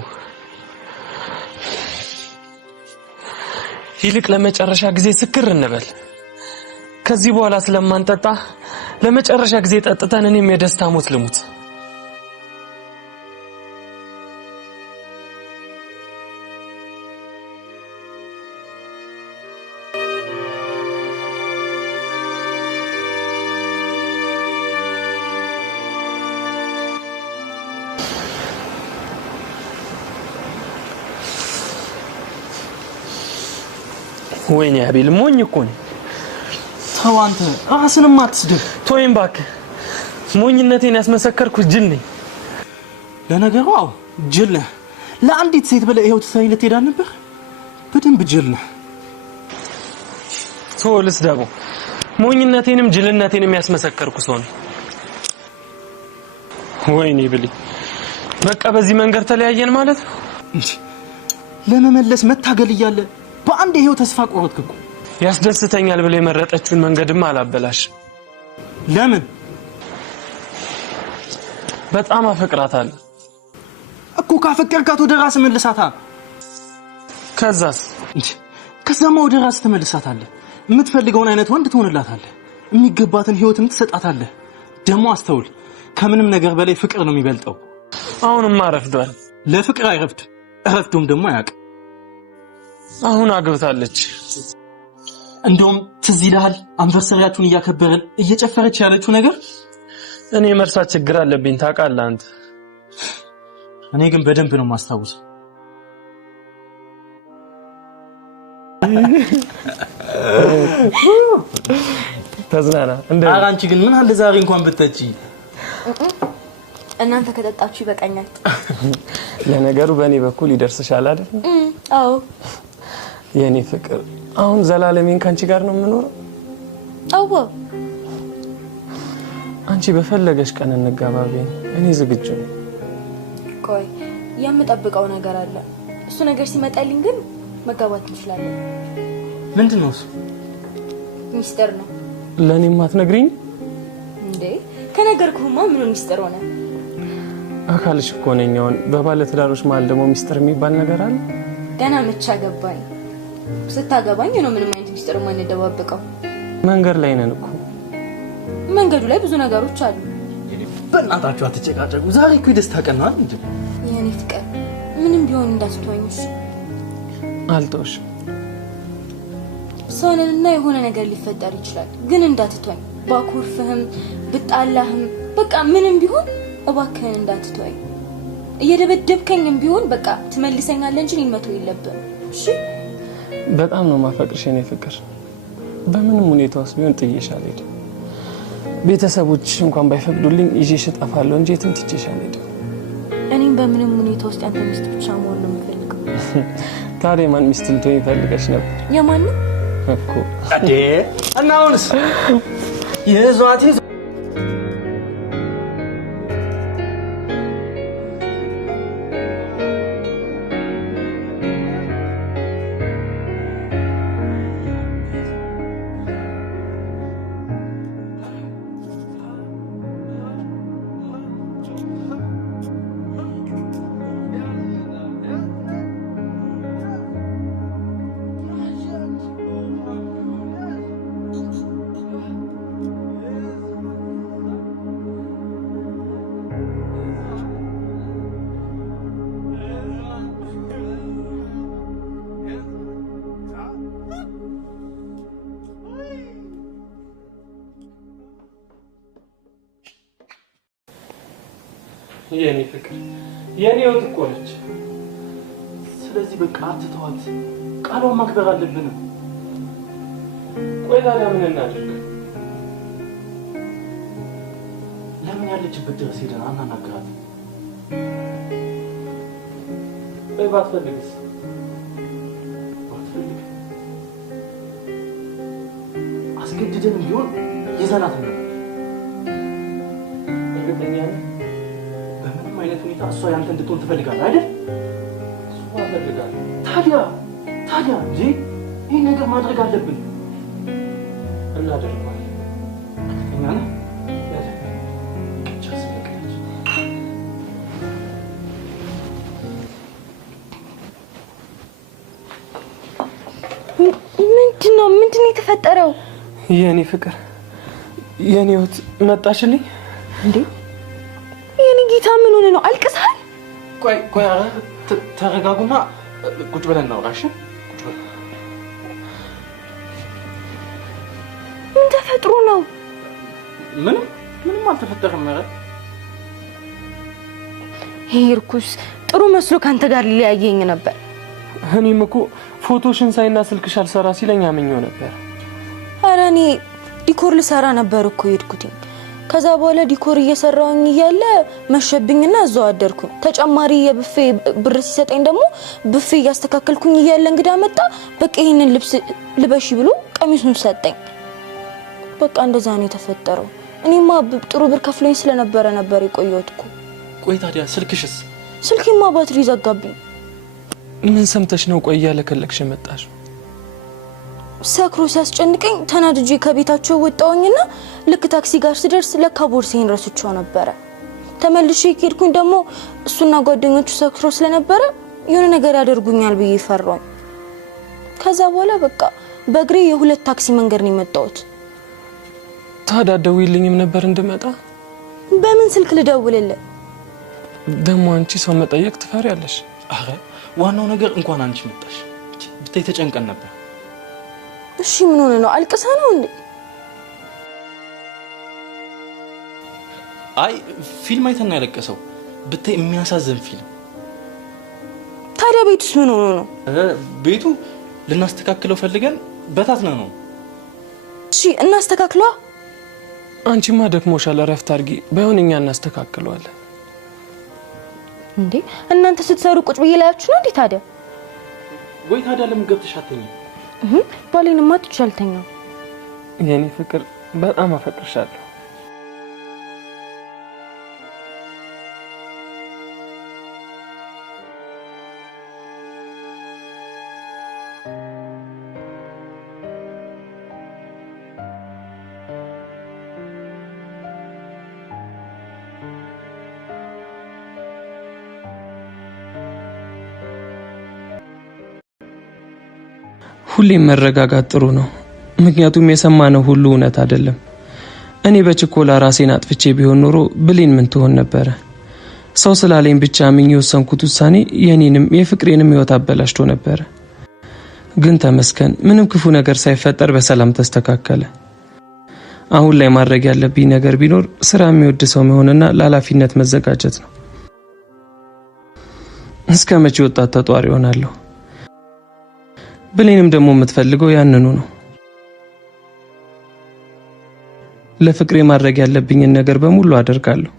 ይልቅ ለመጨረሻ ጊዜ ስክር እንበል። ከዚህ በኋላ ስለማንጠጣ ለመጨረሻ ጊዜ ጠጥተን እኔም የደስታ ሞት ልሙት። ወይኔ አቤል ሞኝ እኮ ነኝ። ተው አንተ ራስንም አትስደብ። ተወኝ እባክህ። ሞኝነቴን ያስመሰከርኩት ጅል ነኝ። ለነገሩ አዎ ጅል ነህ። ለአንዲት ሴት ብለህ ይኸው ትሰሪ ልትሄድ ነበር። በደንብ ጅል ነህ። ተወልስ ደግሞ ሞኝነቴንም ጅልነቴንም ያስመሰከርኩ ሰው ነኝ። ወይኔ ብልኝ። በቃ በዚህ መንገድ ተለያየን ማለት ነው። ለመመለስ መታገል እያለ በአንድ ይሄው ተስፋ ቆረጥክ እኮ። ያስደስተኛል ብለ የመረጠችውን መንገድማ አላበላሽ። ለምን? በጣም አፈቅራታለሁ እኮ። ካፈቀርካት ወደ ራስ መልሳታ። ከዛማ ወደ ራስ ተመልሳታለህ። የምትፈልገውን አይነት ወንድ ትሆንላታለህ። የሚገባትን ህይወትም ትሰጣታለህ። ደግሞ አስተውል፣ ከምንም ነገር በላይ ፍቅር ነው የሚበልጠው። አሁንማ ረፍዷል። ለፍቅር አይረፍድም፣ ረፍዶም ደግሞ አያውቅም። አሁን አግብታለች። እንደውም ትዝ ይልሃል አንቨርሰሪያችሁን እያከበረን እየጨፈረች ያለችው ነገር። እኔ መርሳት ችግር አለብኝ ታውቃለህ አንተ። እኔ ግን በደንብ ነው የማስታውሰው። ተዝናና እንዴ? ኧረ አንቺ ግን ምን አለ ዛሬ እንኳን ብትጠጪ። እናንተ ከጠጣችሁ ይበቃኛል። ለነገሩ በእኔ በኩል ይደርስሻል አይደል? አዎ የኔ ፍቅር፣ አሁን ዘላለሜን ካንቺ ጋር ነው የምኖረው። አዎ አንቺ በፈለገሽ ቀን እንጋባቤን፣ እኔ ዝግጁ ነኝ። ቆይ የምጠብቀው ነገር አለ። እሱ ነገር ሲመጣልኝ ግን መጋባት እንችላለን። ምንድነው እሱ? ሚስጥር ነው። ለኔም አትነግሪኝ እንዴ? ከነገርኩህማ ምን ሚስጥር ሆነ? አካልሽ እኮ ነኝ። አሁን በባለ ትዳሮች መሀል ደግሞ ሚስጥር የሚባል ነገር አለ? ገና መቻ ገባኝ። ስታገባኝ ነው ምንም አይነት ሚስጥር ማንደባበቀው። መንገድ ላይ ነን እኮ። መንገዱ ላይ ብዙ ነገሮች አሉ። በእናታችሁ አትጨቃጨቁ። ዛሬ እኮ የደስታ ቀን ነው አይደል? የኔ ፍቅር ምንም ቢሆን እንዳትተወኝሽ። አልተውሽም። ሰውንና የሆነ ነገር ሊፈጠር ይችላል፣ ግን እንዳትተወኝ። ባኩርፍህም ብጣላህም በቃ ምንም ቢሆን እባክህን እንዳትተወኝ። እየደበደብከኝም ቢሆን በቃ ትመልሰኛለህ እንጂ ልመተው የለብህም። እሺ? በጣም ነው ማፈቅርሽ የኔ ፍቅር። በምንም ሁኔታ ውስጥ ቢሆን ጥዬሽ አልሄድም። ቤተሰቦች እንኳን ባይፈቅዱልኝ ይዤሽ እጠፋለሁ እንጂ የትም ትቼሽ አልሄድም። እኔም በምንም ሁኔታ ውስጥ አንተ ሚስት ብቻ መሆን ነው የምፈልገው። ታዲያ ማን ሚስት ልትሆኚ ፈልገሽ ነበር? የማን እኮ አዴ እና አሁንስ የዟት የኔ ፍቅር የኔ ህይወት እኮ ነች። ስለዚህ በቃ አትተዋት፣ ቃሏን ማክበር አለብን። ቆይ ታዲያ ምን እናድርግ? ለምን ያለችበት ድረስ ሄደን አናናግራት? ቆይ ባትፈልግስ? ባትፈልግ አስገድደን ቢሆን ይዘናት ነው። እርግጠኛ ነኝ በምንም አይነት ሁኔታ እሷ ያንተ እንድትሆን ትፈልጋለህ አይደል? እሱ እፈልጋለሁ። ታዲያ እንጂ ይሄን ነገር ማድረግ አለብን። እናደርገዋለን። እኛ ነን ምንድነው የተፈጠረው? የኔ ፍቅር የኔ ህይወት መጣችልኝ እንዴ? የኔ ጌታ ምን ሆነ ነው? አልቅሰሃል? ቆይ ኧረ ተረጋጉና ቁጭ ብለን እናውራ። እሺ ቁጭ ብለን። ምን ተፈጥሮ ነው? ምንም አልተፈጠረም። ኧረ ይሄ እርኩስ ጥሩ መስሎ ካንተ ጋር ሊያየኝ ነበር። እኔም እኮ ፎቶሽን ሳይና ስልክሽ አልሰራ ሲለኝ አመኘው ነበር። ኧረ እኔ ዲኮር ልሰራ ነበር እኮ የሄድኩትኝ። ከዛ በኋላ ዲኮር እየሰራውኝ እያለ መሸብኝና እዛው አደርኩኝ። ተጨማሪ የብፌ ብር ሲሰጠኝ ደግሞ ብፌ እያስተካከልኩኝ እያለ እንግዳ መጣ። በቃ ይሄንን ልብስ ልበሺ ብሎ ቀሚሱን ሰጠኝ። በቃ እንደዛ ነው የተፈጠረው። እኔማ ጥሩ ብር ከፍለኝ ስለነበረ ነበር የቆየሁት እኮ። ቆይ ታዲያ ስልክሽስ? ስልኬማ ባትሪ ዘጋብኝ። ምን ሰምተሽ ነው ቆይ ያለከለክሽ መጣሽ? ሰክሮ ሲያስጨንቀኝ ተናድጄ ከቤታቸው ወጣውኝና ልክ ታክሲ ጋር ስደርስ ለካ ቦርሴን ረስቼው ነበር። ተመልሼ ሄድኩኝ። ደግሞ እሱና ጓደኞቹ ሰክሮ ስለነበረ የሆነ ነገር ያደርጉኛል ብዬ ፈራኝ። ከዛ በኋላ በቃ በእግሬ የሁለት ታክሲ መንገድ ነው የመጣሁት። ታዲያ ደውይልኝም ነበር እንድመጣ። በምን ስልክ ልደውልልህ? ደግሞ አንቺ ሰው መጠየቅ ትፈሪያለሽ። አረ ዋናው ነገር እንኳን አንቺ መጣሽ። ብታይ ተጨንቀን ነበር። እሺ ምን ሆነ ነው? አልቅሰ ነው እንዴ? አይ ፊልም አይተን ነው ያለቀሰው። ብታይ የሚያሳዝን ፊልም። ታዲያ ቤቱስ ምን ሆነ ነው? ቤቱ ልናስተካክለው ፈልገን በታትነ ነው። እሺ እናስተካክለው። አንቺማ ደክሞሻል፣ እረፍት አድርጊ። ባይሆን እኛ እናስተካክለዋለን። እንዴ እናንተ ስትሰሩ ቁጭ ብዬ ላያችሁ ነው እንዴ? ታዲያ ወይ ታዲያ ለምን ገብተሽ አትተኝም? ባሌንማ ትቻልተኛው። የኔ ፍቅር በጣም አፈቅርሻለሁ። ሁሌም መረጋጋት ጥሩ ነው። ምክንያቱም የሰማነው ሁሉ እውነት አይደለም። እኔ በችኮላ ራሴን አጥፍቼ ቢሆን ኖሮ ብሌን ምን ትሆን ነበረ? ሰው ስላለኝ ብቻ ምን የወሰንኩት ውሳኔ የኔንም የፍቅሬንም ህይወት አበላሽቶ ነበረ። ግን ተመስገን ምንም ክፉ ነገር ሳይፈጠር በሰላም ተስተካከለ። አሁን ላይ ማድረግ ያለብኝ ነገር ቢኖር ስራ የሚወድ ሰው መሆንና ለኃላፊነት መዘጋጀት ነው። እስከ መቼ ወጣት ተጧሪ ሆናለሁ? ብሌንም ደግሞ የምትፈልገው ያንኑ ነው። ለፍቅሬ ማድረግ ያለብኝን ነገር በሙሉ አደርጋለሁ።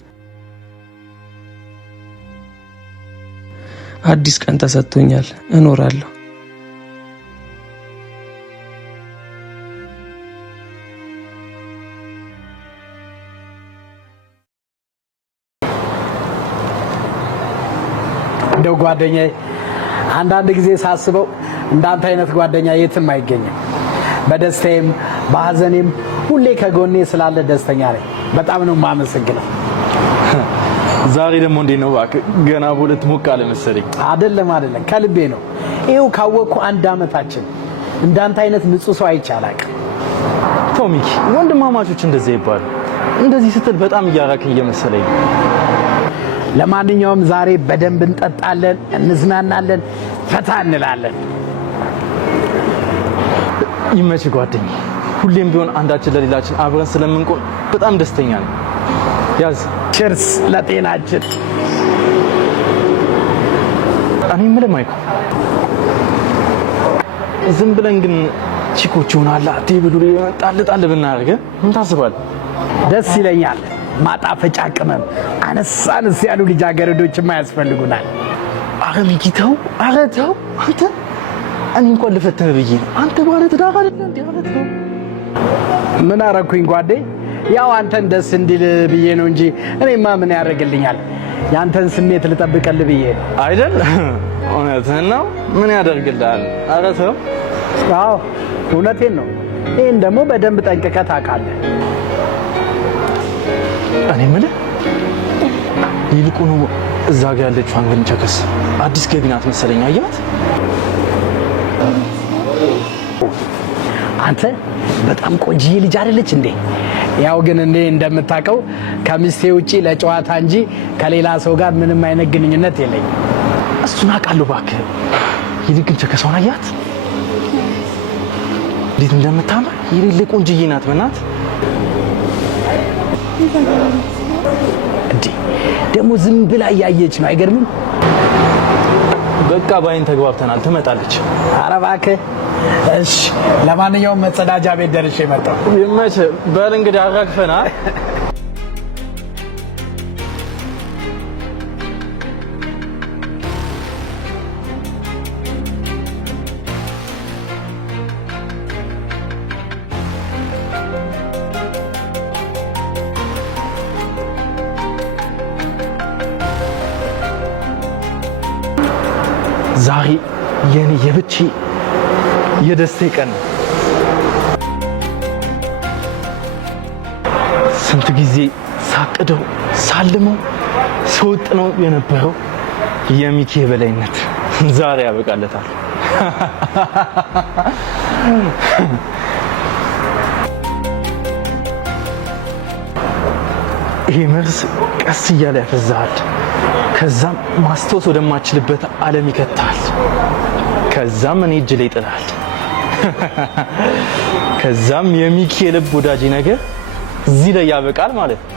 አዲስ ቀን ተሰጥቶኛል፣ እኖራለሁ። እንደው ጓደኛዬ አንዳንድ ጊዜ ሳስበው እንዳንተ አይነት ጓደኛ የትም አይገኝም። በደስታዬም በሐዘኔም ሁሌ ከጎኔ ስላለ ደስተኛ ነኝ። በጣም ነው የማመሰግነው። ዛሬ ደግሞ እንዴት ነው እባክህ? ገና በሁለት ሞቅ አለ መሰለኝ። አይደለም ከልቤ ነው። ይኸው ካወቅኩ 1 ዓመታችን። እንዳንተ አይነት ንጹህ ሰው አይቻላቅ። ቶሚክ ወንድማማቾች እንደዚህ ይባሉ። እንደዚህ ስትል በጣም እያራከኝ እየመሰለኝ። ለማንኛውም ዛሬ በደንብ እንጠጣለን፣ እንዝናናለን፣ ፈታ እንላለን። ይመችህ ጓደኛዬ። ሁሌም ቢሆን አንዳችን ለሌላችን አብረን ስለምንቆም በጣም ደስተኛ ነኝ። ያዝ። ቺርስ ለጤናችን። እኔ የምልህ ማይኮ ዝም ብለን ግን ቺኮች ሆናላ ቴብሉ ጣል ብናደርግ ምን ታስባለህ? ደስ ይለኛል። ማጣፈጫ ቅመም አነስ ያሉ ልጃገረዶችማ ያስፈልጉናል። አረ ሚኪታው፣ አረ ተው አንተ። እኔ እንኳን ልፈትህ ብዬ ነው። አንተ ባለ ትዳር አይደል እንዴ? ማለት ነው። ምን አረኩኝ ጓዴ? ያው አንተን ደስ እንዲል ብዬ ነው እንጂ እኔማ ምን ያደርግልኛል? ያንተን ስሜት ልጠብቅልህ ብዬ ነው አይደል? እውነትህን ነው። ምን ያደርግልሃል? አረ ተው። አዎ እውነቴን ነው። ይሄን ደግሞ በደንብ ጠንቅቀህ ታውቃለህ። እኔ የምልህ ይልቁኑ እዛ ጋር ያለችው አንገን ቸከስ አዲስ ገቢ ናት መሰለኝ። አያት አንተ በጣም ቆንጆ ልጅ አይደለች እንዴ? ያው ግን እንዴ እንደምታውቀው ከሚስቴ ውጪ ለጨዋታ እንጂ ከሌላ ሰው ጋር ምንም አይነት ግንኙነት የለኝም። እሱን አውቃለሁ እባክህ። ይልቅን ቸከሷን አያት እንዴት እንደምታምር የሌለ ቆንጅዬ ናት። በእናትህ እንዴ ደግሞ ዝም ብላ እያየች ነው። አይገርምም? በቃ ባይን ተግባብተናል። ትመጣለች። ኧረ እባክህ። እሺ ለማንኛውም መጸዳጃ ቤት ደርሼ መጣሁ። ይመችህ። በል እንግዲህ አራግፈናል። ዛሬ የኔ የብቻ የደስታ ቀን ነው። ስንት ጊዜ ሳቅደው ሳልመው ስወጥነው የነበረው የሚኪ የበላይነት ዛሬ ያበቃለታል። ይሄ መርዝ ቀስ እያለ ያፈዛሃል። ከዛም ማስታወስ ወደማችልበት ዓለም ይከታል። ከዛም እኔ እጅ ላይ ይጥላል። ከዛም የሚኪ የልብ ወዳጅ ነገር እዚህ ላይ ያበቃል ማለት ነው።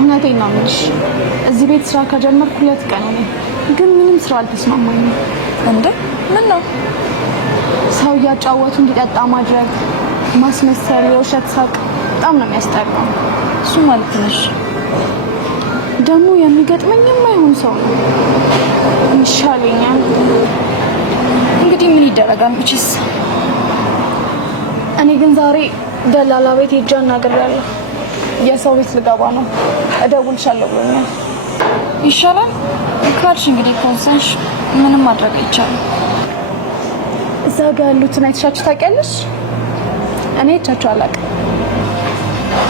እውነቴን ነው የምልሽ። እዚህ ቤት ስራ ከጀመርኩ 2 ቀን ነው፣ ግን ምንም ስራ አልተስማማኝም። እንዴ ምን ነው? ሰው እያጫወቱ እንዲጠጣ ማድረግ፣ ማስመሰል፣ የውሸት ሳቅ በጣም ነው የሚያስጠላው። እሱ ማለት ነሽ ደግሞ የሚገጥመኝ የማይሆን ሰው ነው። ይሻለኛል። እንግዲህ ምን ይደረጋል መቼስ። እኔ ግን ዛሬ ደላላ ቤት ሄጄ አናግሬያለሁ። የሰው ቤት ልገባ ነው። እደውልሻለሁ ብሎኛል። ይሻላል ካልሽ እንግዲህ ኮንሰንሽ ምንም ማድረግ አይቻልም። እዛ ጋር ያሉትን አይተሻቸው ታውቂያለሽ? እኔ አይቻቸው አላውቅም።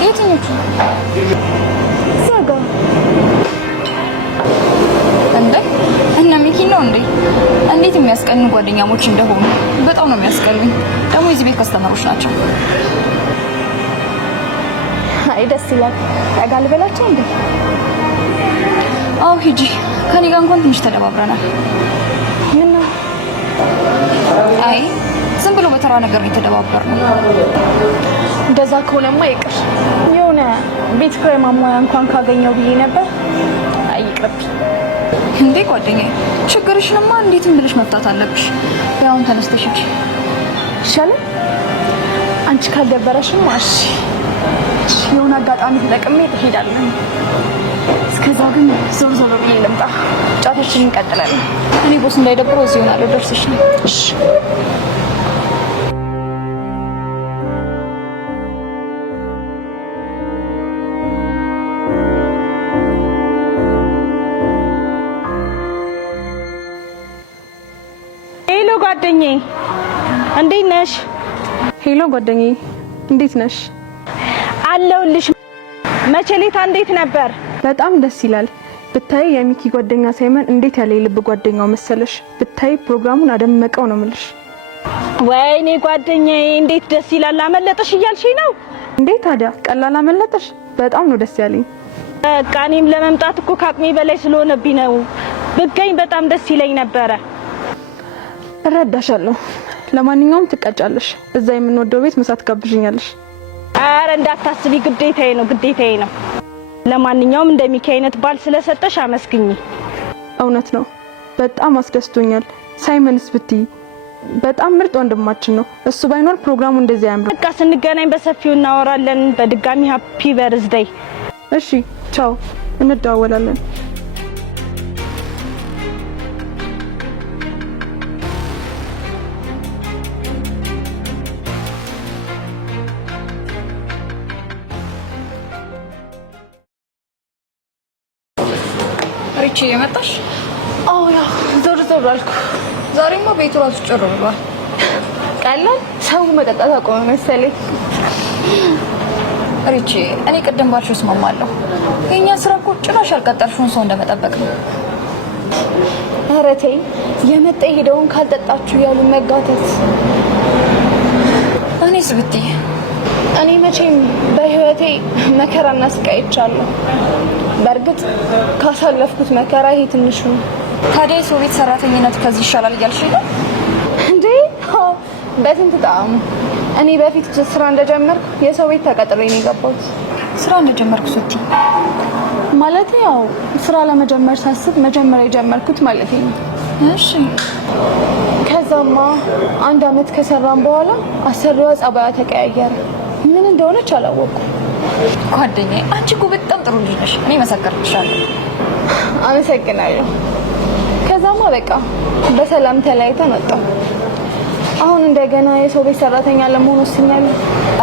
የትኞቹ? እዛ ጋር እንዴ እነ ሚኪ ነው እንዴ? እንዴት የሚያስቀኑ ጓደኛሞች እንደሆኑ በጣም ነው የሚያስቀኑኝ። ደግሞ የዚህ ቤት ከስተመሮች ናቸው። አይ ደስ ይላል። ያጋል በላቸው እንዴ? አው ሂጂ። ከኔ ጋር እንኳን ትንሽ ተደባብረናል። ምን ነው? አይ ዝም ብሎ በተራ ነገር ነው የተደባበርነው። እንደዛ ከሆነማ ይቅር። የሆነ ቤት ኪራይ ማሟያ እንኳን ካገኘው ብዬ ነበር። አይ ይቅር። እንዴ ጓደኛዬ፣ ችግርሽንማ እንዴትም ብለሽ መፍታት አለብሽ። ያውን ተነስተሽ ሂጂ ይሻላል። አንቺ ካልደበረሽም እሺ፣ የሆነ አጋጣሚ ተጠቅሜ እሄዳለሁ። እስከ ከዛ ግን ዞር ዞር ብዬ ልምጣ። ጫታችንን እንቀጥላለን። እኔ ቦስ እንዳይደብረው እዚህ ሆናለሁ። ደርሰሽ ነው? እሺ። ሄሎ ጓደኛዬ፣ እንዴት ነሽ? ሄሎ ጓደኛዬ፣ እንዴት ነሽ? አለሁልሽ። መቼሌታ እንዴት ነበር? በጣም ደስ ይላል። ብታይ የሚኪ ጓደኛ ሳይመን እንዴት ያለ የልብ ጓደኛው መሰለሽ። ብታይ ፕሮግራሙን አደመቀው ነው የምልሽ። ወይኔ ጓደኛዬ እንዴት ደስ ይላል። አመለጠሽ እያልሽኝ ነው? እንዴት ታዲያ ቀላል አመለጠሽ? በጣም ነው ደስ ያለኝ። በቃ እኔም ለመምጣት እኮ ከአቅሜ በላይ ስለሆነብኝ ነው። ብገኝ በጣም ደስ ይለኝ ነበረ። እረዳሻለሁ። ለማንኛውም ትቀጫለሽ። እዛ የምንወደው ቤት ምሳት ጋብዥኛለሽ። አረ እንዳታስቢ፣ ግዴታዬ ነው ግዴታዬ ነው። ለማንኛውም እንደሚኪ አይነት ባል ስለሰጠሽ አመስግኝ። እውነት ነው፣ በጣም አስደስቶኛል። ሳይመንስ ብትይ በጣም ምርጥ ወንድማችን ነው። እሱ ባይኖር ፕሮግራሙ እንደዚህ አያምርም። በቃ ስንገናኝ በሰፊው እናወራለን። በድጋሚ ሃፒ በርዝዴይ። እሺ፣ ቻው፣ እንደዋወላለን። ሪቺ የመጣሽ? አዎ ያው ዞር ዞር አልኩ። ዛሬማ ቤቱ ራሱ ጭር ብሏል። ቀላል ሰው መጠጣት አቆመ መሰለኝ። ሪቺ እኔ ቅድም ባልሽው እስማማለሁ። የኛ ስራ እኮ ጭራሽ ያልቀጠርሽውን ሰው እንደመጠበቅ ነው። ኧረ ተይ፣ የመጣ ሄደውን ካልጠጣችሁ ያሉ መጋተት። እኔስ ብትይ እኔ መቼም በህይወቴ መከራና ስቃይ አይቻለሁ። በእርግጥ ካሳለፍኩት መከራ ይሄ ትንሹ ነው። ታዲያ የሰው ቤት ሰራተኝነት ከዚህ ይሻላል እያልሽ ነው እንዴ? በስንት ጣዕሙ። እኔ በፊት ስራ እንደጀመርኩ የሰው ቤት ተቀጥሬ ነው የገባሁት። ስራ እንደጀመርኩ ስትይ ማለት ያው ስራ ለመጀመር ሳስብ መጀመሪያ የጀመርኩት ማለት ነው። እሺ። ከዛማ 1 አመት ከሰራን በኋላ አሰሪዋ ጸባያ ተቀያየረ። ምን እንደሆነች አላወቅኩም። ጓደኛዬ አንቺ እኮ በጣም ጥሩ ልጅ ነሽ። እኔ መሰከርልሻለሁ። አመሰግናለሁ። ከዛማ በቃ በሰላም ተለያይተን ወጣሁ። አሁን እንደገና የሰው ቤት ሰራተኛ ለመሆን ወስኛለሁ።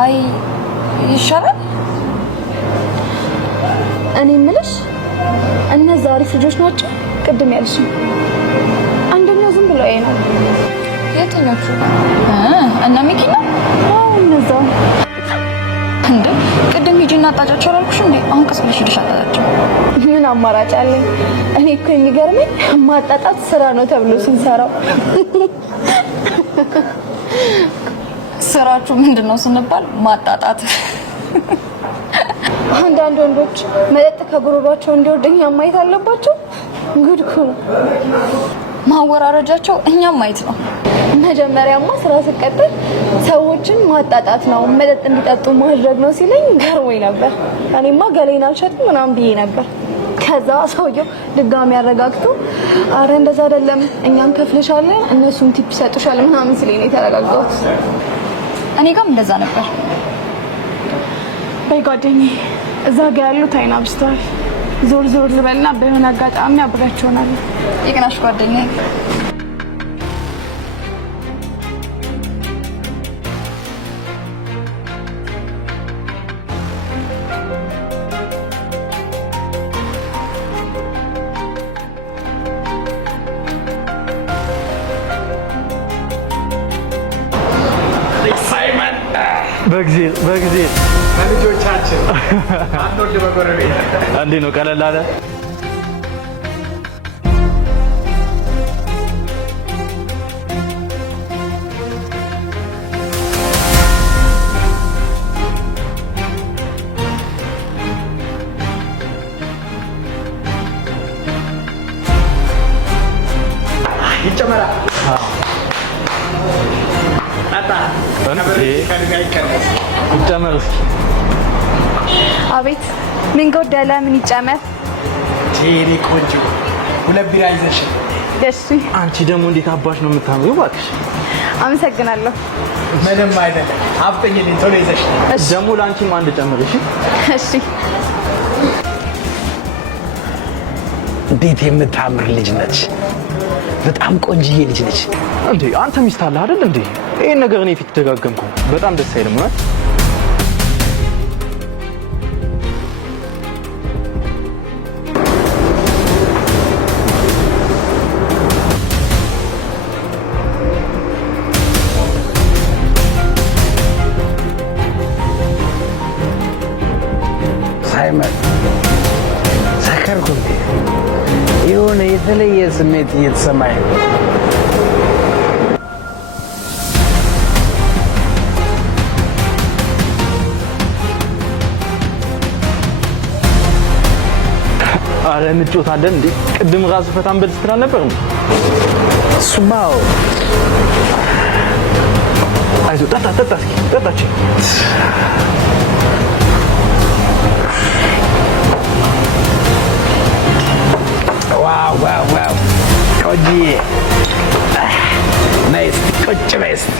አይ ይሻላል። እኔ የምልሽ እነዛ አሪፍ ልጆች ናቸው ቅድም ያልሽኝ? አንደኛው ዝም ብሎ ነው። የትኞቹ? እና ሚኪ ነው? አዎ እነዛ። እንዴ ቅድም ሂጂና አጣጫቸው አላልኩሽ እንዴ? አሁን ቀስ ብለሽ ሂደሽ አጣጫቸው። ምን አማራጭ አለኝ? እኔ እኮ የሚገርመኝ ማጣጣት ስራ ነው ተብሎ ስንሰራው ስራችሁ ምንድነው ስንባል ማጣጣት። አንዳንድ ወንዶች መጠጥ ከጉሮሯቸው እንዲወርደኝ ማየት አለባቸው። ጉድ እኮ ነው። ማወራረጃቸው እኛም ማየት ነው። መጀመሪያማ ስራ ስቀጥል ሰዎችን ማጣጣት ነው መጠጥ እንዲጠጡ ማድረግ ነው ሲለኝ ገርሞኝ ነበር። እኔማ ገሌን አልሸጥም ምናምን ብዬ ነበር። ከዛ ሰውየው ድጋሚ ያረጋግቶ አረ እንደዛ አይደለም እኛም ከፍልሻለን እነሱም ቲፕ ይሰጡሻል ምናምን ሲለኝ ነው የተረጋጋሁት። እኔ ጋርም እንደዛ ነበር። በጓደኛዬ እዛ ጋር ያሉት አይን አብስተዋል። ዞር ዞር ልበልና በሆነ አጋጣሚ አብሬያቸው እሆናለሁ። ይቅናሽ ጓደኛዬ። በጊዜ ልጆቻችን አንወድ በጎረቤት እንዴ ነው ቀለል አለ። ይጨመራል። ይጨመር እስኪ። አቤት ምን ጎደለ? ምን ይጨመር? ቴሪ ቆንጆ 2 ቢራ ይዘሽ። እሺ። አንቺ ደግሞ እንዴት አባሽ ነው የምታምሪው? እባክሽ። አመሰግናለሁ። ምንም አይደለም። አፍጠኝልኝ ቶሎ ይዘሽ። ደግሞ ለአንቺም አንድ ጨምር። እሺ። እሺ። እንዴት የምታምር ልጅ ነች! በጣም ቆንጅዬ ልጅ ነች። እንዴ አንተ ሚስት አለህ አይደል እንዴ? ይሄን ነገር እኔ ፊት ደጋገምኩ። በጣም ደስ አይልም ማለት ሳይመን ሰከርኩ እንዴ? የሆነ የተለየ ስሜት እየተሰማኝ ነው። አረ እንጫወታለን እንዴ? ቅድም ራሱ ፈታን በል ስትል አልነበር እንዴ? እሱማው አይዞህ ጠጣ እስኪ ጠጣች። ዋው ቆንጆዬ ናይስ። ቁጭ በይ እስኪ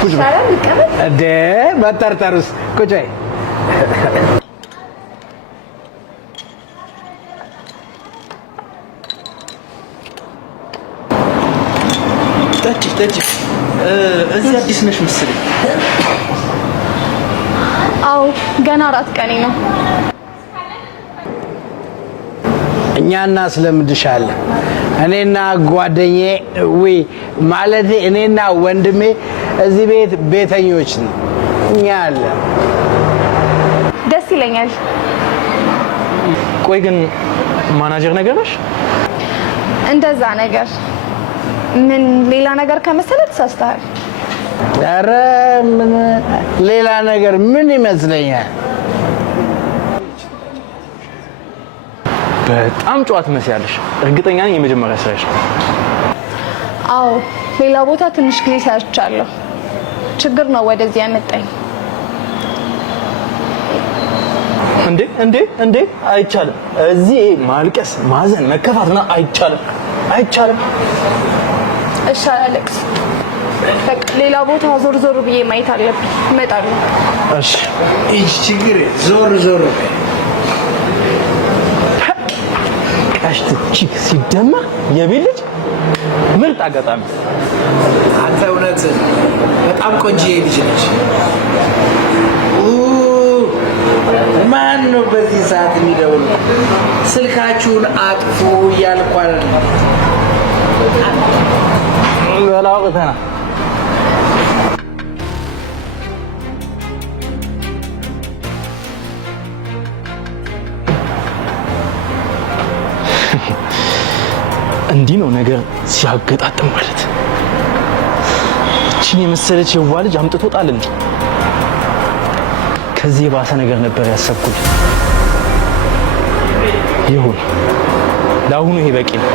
ቁጭ በይ እንደ መጠርጠሩስ ቁጭ በይ። ጠጪ እዚህ አዲስ ነሽ መሰለኝ። አዎ ገና 4 ቀኔ ነው። እኛና ስለምድሻለን እኔና ጓደኛዬ ማለት እኔና ወንድሜ እዚህ ቤት ቤተኞች ነን። እኛ አለ ደስ ይለኛል። ቆይ ግን ማናጀር ነገር ነሽ? እንደዛ ነገር ምን ሌላ ነገር ከመሰለ ተሳስተሃል። ኧረ ምን ሌላ ነገር ምን ይመስለኛል? በጣም ጨዋት መስያለሽ። እርግጠኛ ነኝ የመጀመሪያ ስራሽ ነው። አዎ ሌላ ቦታ ትንሽ ጊዜ ሰርቻለሁ። ችግር ነው ወደዚህ ያመጣኝ። እንዴ አይቻልም። እዚህ ማልቀስ፣ ማዘን፣ መከፋትና አይቻልም። እሺ አላለቅስ። በቃ ሌላ ቦታ ዞር ብዬ ማየት አለብኝ። እመጣለሁ። እሺ እሺ ችግር ዞር ቀሽት ቺክ ሲደማ የቤት ልጅ ምርጥ አጋጣሚ። አንተ እውነት በጣም ቆንጆዬ ልጅ ነች። ማን ነው በዚህ ሰዓት የሚደውል? ስልካችሁን አጥፉ እያልኳል። ወላውተና እንዲህ ነው ነገር ሲያገጣጥም ማለት። እቺን የመሰለች የዋ ልጅ አምጥቶ ጣልልኝ። ከዚህ የባሰ ነገር ነበር ያሰብኩት። ይሁን ለአሁኑ ይሄ በቂ ነው።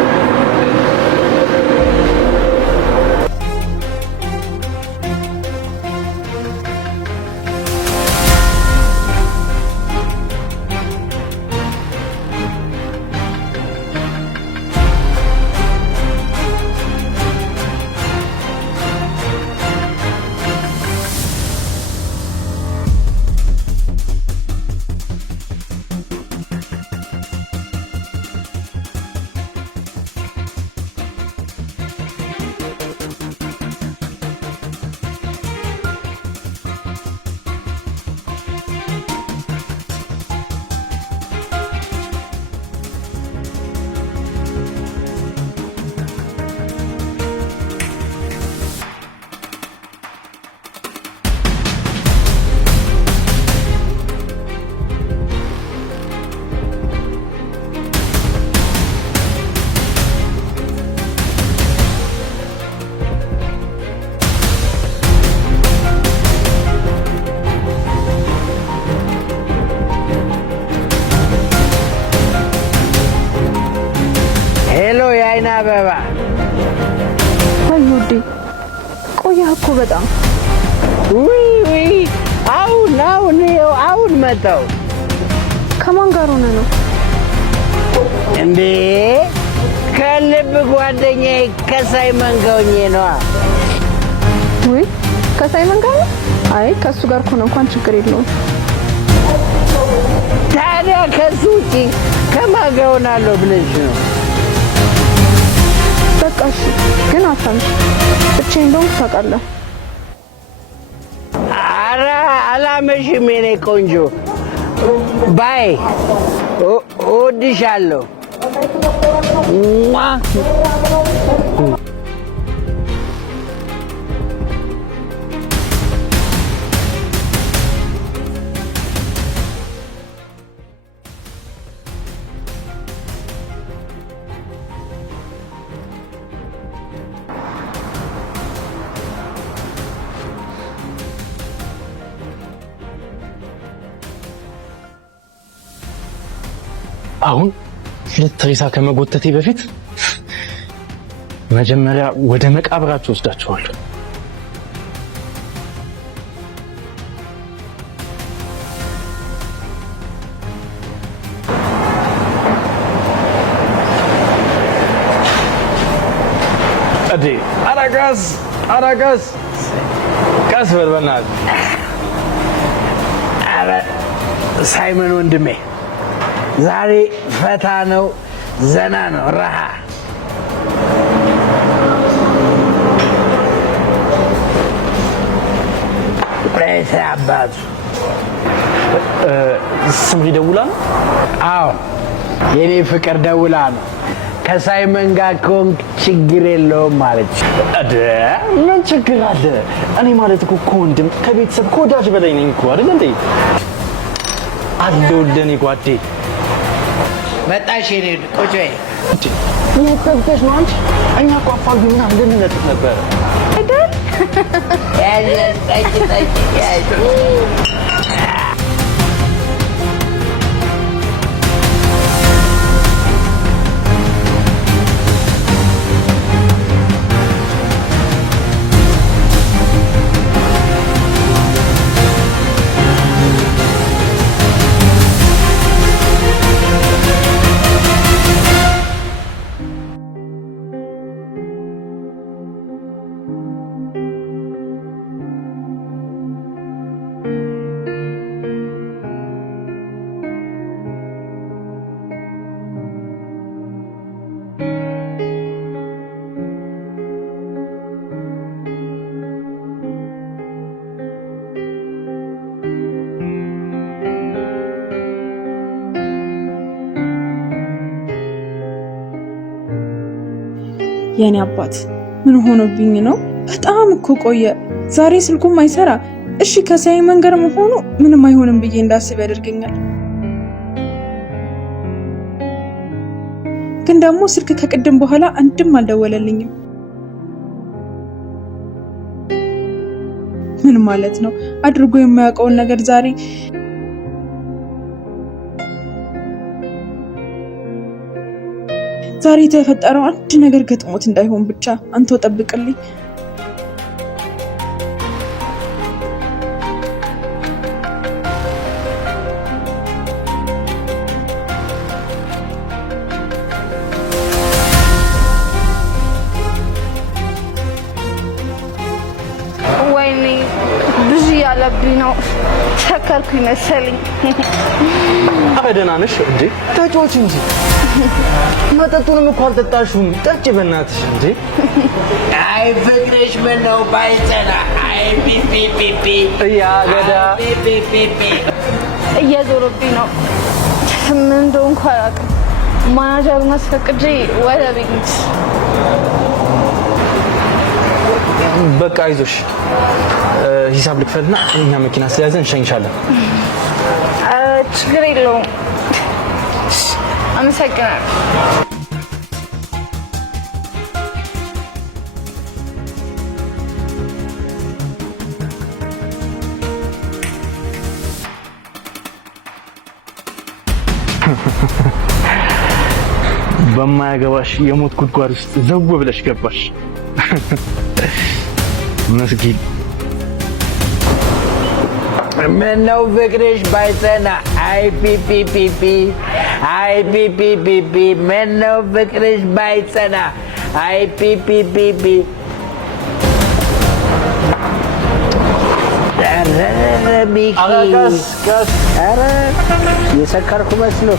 የአይን አበባ ወይ ውዴ፣ ቆየህ እኮ በጣም። ውይ አሁን መጣሁ። ከማን ጋር ሆነ ነው እንዴ? ከልብ ጓደኛዬ ከሳይመን ጋር ሆኜ ነዋ። ውይ ከሳይመን ጋር? አይ ከሱ ጋር ከሆነ እንኳን ችግር የለውም። ታዲያ ከሱ ውጪ ከማገውናለሁ ብለሽ ነው? በቃ እሺ፣ ግን አታምሽ። ብቻዬን እንደውም ታውቃለህ። ኧረ አላመሽም የኔ ቆንጆ። ባይ እወድሻለሁ። አሁን ሁለት ሬሳ ከመጎተቴ በፊት መጀመሪያ ወደ መቃብራቸው ወስዳቸዋለሁ። እዴ አራጋስ ቀስ በል በእናትህ። ኧረ ሳይመን ወንድሜ ዛሬ ፈታ ነው፣ ዘና ነው፣ ረሃ። ሬሳ አባቱ ስምሪ ደውላ ነው? አዎ የኔ ፍቅር ደውላ ነው። ከሳይመን ጋር ከሆንክ ችግር የለውም ማለች። ምን ችግር አለ? እኔ ማለት እኮ ከወንድም ከቤተሰብ ከወዳጅ በላይ ነኝ እኮ አይደል እንዴ? አለሁልህ እኔ ጓዴ። መጣሽ የኔ ቁጭ በይ። የጠብቀሽ ነው አንቺ? እኛ እኮ አፋልጉኝ ምናምን ልንለጥፍ ነበረ አይደል? ያዝ የኔ አባት ምን ሆኖብኝ ነው? በጣም እኮ ቆየ። ዛሬ ስልኩም አይሰራ። እሺ ከሳይመን ጋር መሆኑ ምንም አይሆንም ብዬ እንዳስብ ያደርገኛል። ግን ደግሞ ስልክ ከቅድም በኋላ አንድም አልደወለልኝም። ምን ማለት ነው? አድርጎ የማያውቀውን ነገር ዛሬ የተፈጠረው አንድ ነገር ገጥሞት እንዳይሆን ብቻ አንተው ጠብቅልኝ። ወይኔ ብዙ ያለብኝ ነው። ሰከርኩኝ መሰለኝ። ኧረ ደህና ነሽ እንዴ? ተጫወች እንጂ። መጠጡንም እኮ አልጠጣሽውም። ጠጪ በእናትሽ እንዴ። አይ ፍቅርሽ ምነው ባይጸና። አይ ፒፒፒፒ እያገዳ ፒፒፒፒ እየዞረብኝ ነው። ምን እንደሆንኩ አላውቅም። ማናጀሩን አስፈቅጄ ወደ ቤት። በቃ አይዞሽ። ሂሳብ ልክፈልና እኛ መኪና ስለያዘን እንሸኝሻለን። ችግር የለውም። አመሰግናለሁ። በማያገባሽ የሞት ጉድጓድ ውስጥ ዘው ብለሽ ገባሽ። መስጊድ ምነው ፍቅርሽ ባይጸና። አይ ፒፒፒፒ አይ ፒፒፒፒ ምነው ፍቅርሽ ባይጸና። አይ ፒፒፒፒ ኧረ ሚኪ ኧረ የሰከርኩ መስሎ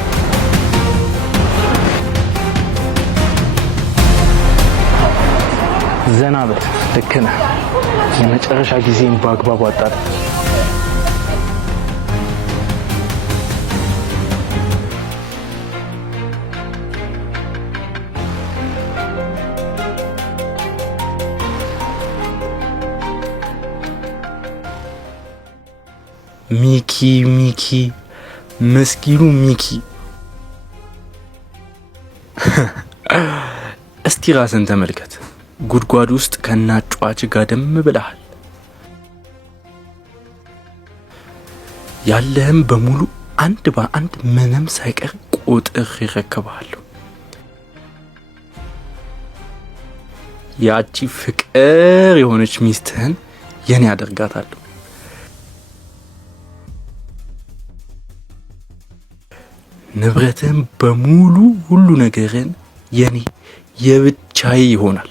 ዘና በል። ልክ ነህ። የመጨረሻ ጊዜን በአግባቡ አጣጣ። ሚኪ ሚኪ መስኪኑ ሚኪ እስቲ ራስን ተመልከት። ጉድጓድ ውስጥ ከናጫዋች ጋደም ብለሃል። ያለህም በሙሉ አንድ በአንድ ምንም ሳይቀር ቁጥር ይረከባለሁ። ያቺ ፍቅር የሆነች ሚስትህን የኔ አደርጋታለሁ። ንብረትህን በሙሉ ሁሉ ነገርን የኔ የብቻዬ ይሆናል።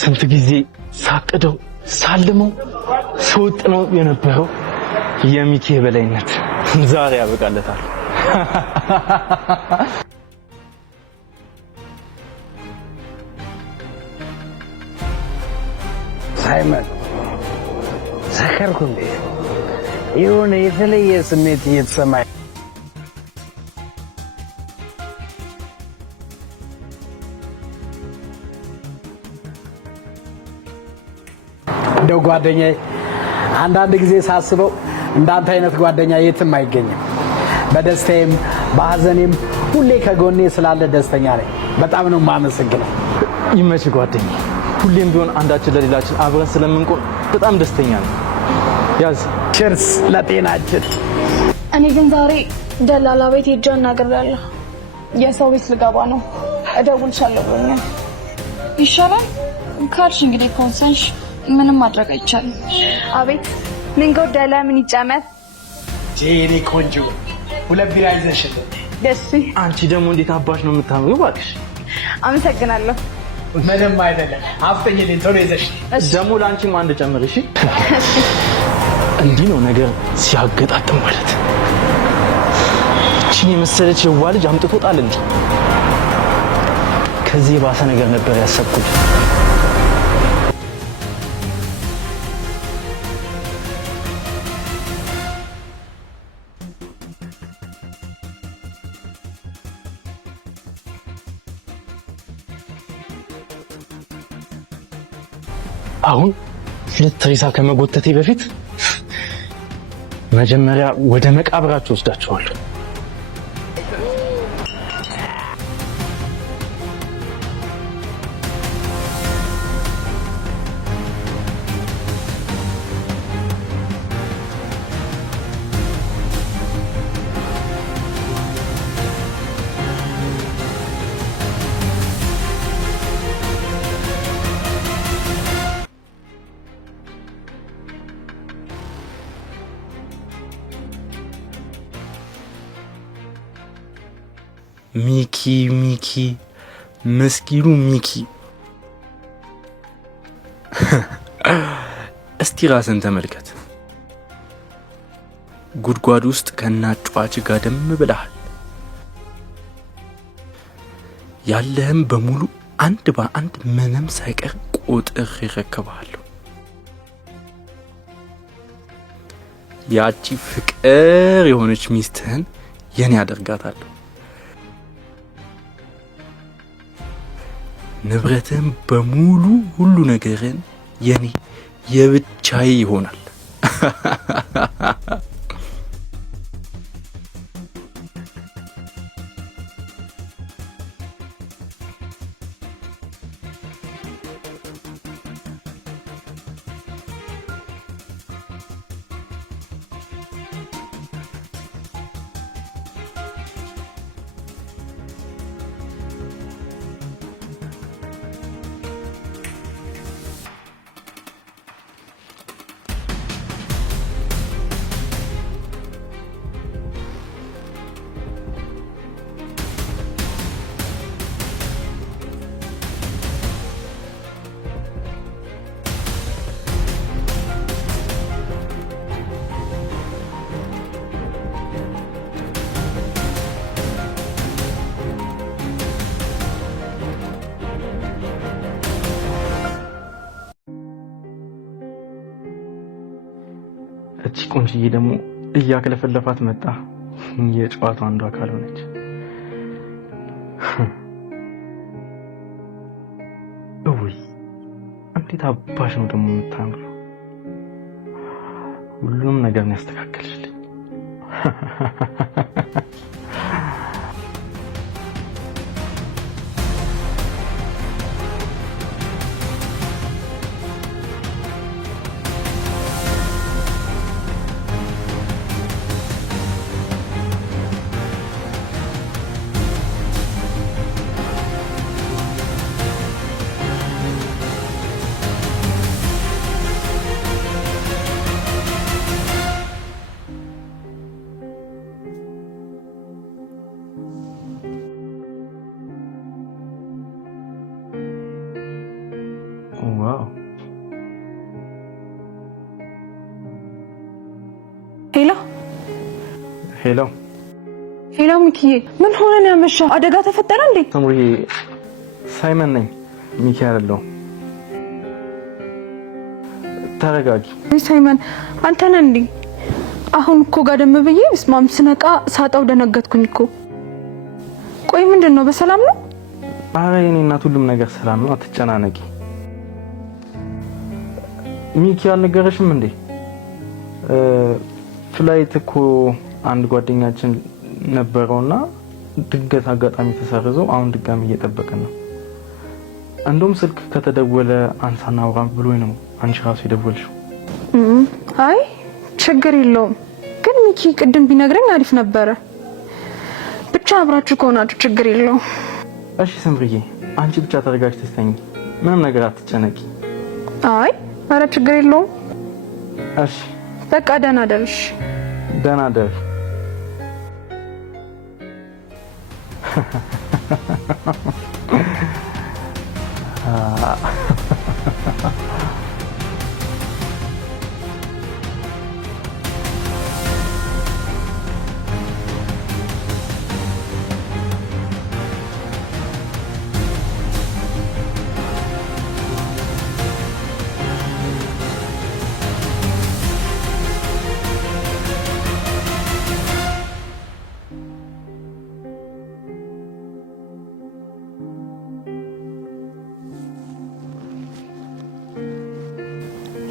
ስንት ጊዜ ሳቅደው ሳልመው ስወጥነው የነበረው የሚኪ የበላይነት ዛሬ ያበቃለታል። ሳይመን ሰከርኩ እንዴ? የሆነ የተለየ ስሜት እየተሰማኝ እንደው ጓደኛዬ አንዳንድ ጊዜ ሳስበው እንዳንተ አይነት ጓደኛ የትም አይገኝም። በደስታዬም በሐዘኔም ሁሌ ከጎኔ ስላለ ደስተኛ ነኝ። በጣም ነው የማመሰግነው። ይመች ጓደኛዬ። ሁሌም ቢሆን አንዳችን ለሌላችን አብረን ስለምንቆም በጣም ደስተኛ ነኝ። ያዝ። ቺርስ ለጤናችን። እኔ ግን ዛሬ ደላላ ቤት ሄጄ አናግሬያለሁ። የሰው ቤት ልገባ ነው። እደውልሻለሁ ብሎኛል። ይሻላል ካልሽ እንግዲህ ኮንሰንሽ ምንም ማድረግ አይቻልም። አቤት ምን ጎደለ? ምን ይጨመር? ጄሪ ቆንጆ ሁለት ቢራ ይዘሽልኝ። ደስ አንቺ ደግሞ እንዴት አባሽ ነው የምታምሪው እባክሽ። አመሰግናለሁ። ምንም አይደለም። አፍጠኝልኝ ቶሎ ይዘሽ። ደግሞ ለአንቺም አንድ ጨምር እሺ። እንዲህ ነው ነገር ሲያገጣጥም ማለት። እቺን የመሰለች የዋ ልጅ አምጥቶ ጣልልኝ። ከዚህ የባሰ ነገር ነበር ያሰብኩት። አሁን ሁለት ሬሳ ከመጎተቴ በፊት መጀመሪያ ወደ መቃብራቸው ወስዳቸዋለሁ። ሚኪ ሚኪ መስኪኑ ሚኪ እስቲ ራስን ተመልከት። ጉድጓድ ውስጥ ከናጫዋች ጋደም ብለሃል። ያለህም በሙሉ አንድ በአንድ ምንም ሳይቀር ቁጥር ይረከባለሁ። ያቺ ፍቅር የሆነች ሚስትህን የኔ አደርጋታለሁ። ንብረትህን በሙሉ ሁሉ ነገርን የኔ የብቻዬ ይሆናል። እቺ ቆንጅዬ ደግሞ እያከለፈለፋት መጣ። የጨዋታው አንዱ አካል ሆነች። እውይ እንዴት አባሽ ነው ደግሞ የምታምሩ። ሁሉም ነገር ነው ያስተካከልሽልኝ። ዋው ሄሎ ሄሎ ሄሎ ሚኪዬ ምን ሆነ ነው ያመሻው? አደጋ ተፈጠረ እንዴ? ተምሩዬ ሳይመን ነኝ ሚኪ አይደለሁም። ተረጋጊ። ሳይመን አንተ ነህ እንዴ? አሁን እኮ ጋደም ብዬ ስማም ስነቃ ሳጣው ደነገጥኩኝ እኮ። ቆይ ምንድን ነው በሰላም ነው? ኧረ የኔ እናት ሁሉም ነገር ሰላም ነው፣ አትጨናነቂ። ሚኪ አልነገረሽም እንዴ? ፍላይት እኮ አንድ ጓደኛችን ነበረውና ድንገት አጋጣሚ ተሰርዞ አሁን ድጋሚ እየጠበቀን ነው። እንደውም ስልክ ከተደወለ አንሳና አውራም ብሎኝ ነው አንቺ ራሱ የደወልሽው። አይ ችግር የለውም፣ ግን ሚኪ ቅድም ቢነግረኝ አሪፍ ነበረ። ብቻ አብራችሁ ከሆናችሁ ችግር የለውም። እሺ ስምርዬ አንቺ ብቻ ተረጋግተሽ ተኝ፣ ምንም ነገር አትጨነቂ። አይ ኧረ ችግር የለውም። እሺ በቃ ደህና ደርሽ። ደህና ደር።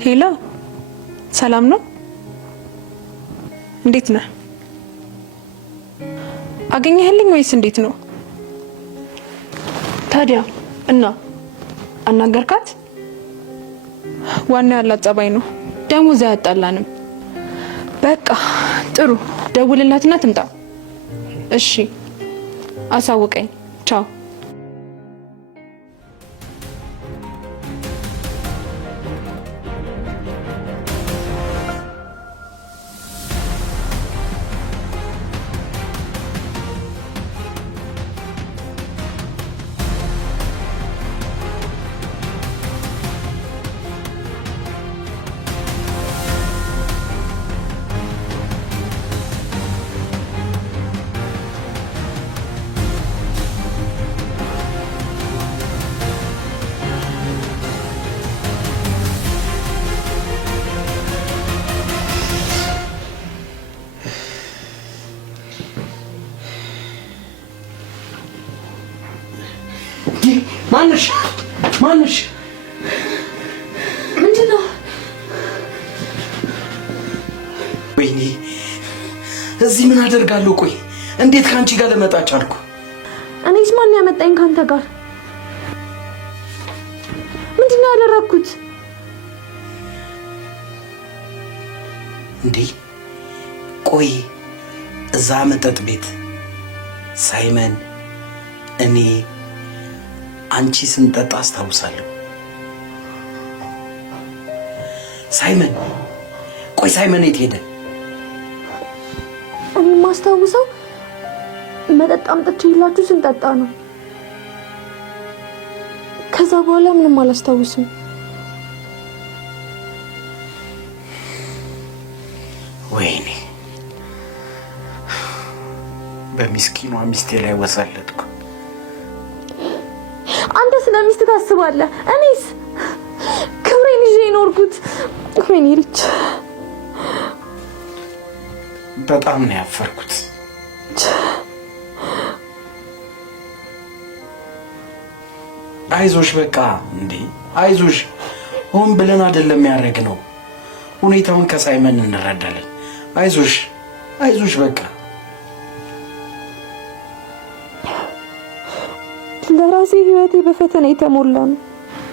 ሄሎ ሰላም ነው? እንዴት ነህ? አገኘህልኝ ወይስ እንዴት ነው? ታዲያ እና አናገርካት? ዋና ያላት ጸባይ ነው፣ ደሞዝ አያጣላንም። በቃ ጥሩ፣ ደውልላትና ትምጣ። እሺ አሳውቀኝ። ቻው። ማንሽ ማንሽ? ምንድነው? ወይኔ እዚህ ምን አደርጋለሁ? ቆይ እንዴት ካንቺ ጋር ልመጣ ቻልኩ? እኔስ ማን ያመጣኝ ካንተ ጋር? ምንድነው ያደረኩት? እንዴ ቆይ እዛ መጠጥ ቤት ሳይመን እኔ አንቺ ስንጠጣ አስታውሳለሁ። ሳይመን ቆይ ሳይመን የት ሄደ? እኔ ማስታውሰው መጠጥ አምጥቼላችሁ ስንጠጣ ነው። ከዛ በኋላ ምንም አላስታውስም። ወይኔ በሚስኪኗ ሚስቴ ላይ ወሰለትኩ። አንተ ስለ ሚስት ታስባለህ፣ እኔስ ክብሬን ይዤ የኖርኩት። ወይኔ ልጅ በጣም ነው ያፈርኩት። አይዞሽ በቃ እንዴ አይዞሽ። ሆን ብለን አይደለም ያደረግነው። ሁኔታውን ከሳይመን እንረዳለን። አይዞሽ አይዞሽ በቃ። ለራሴ ህይወቴ በፈተና የተሞላ ነው።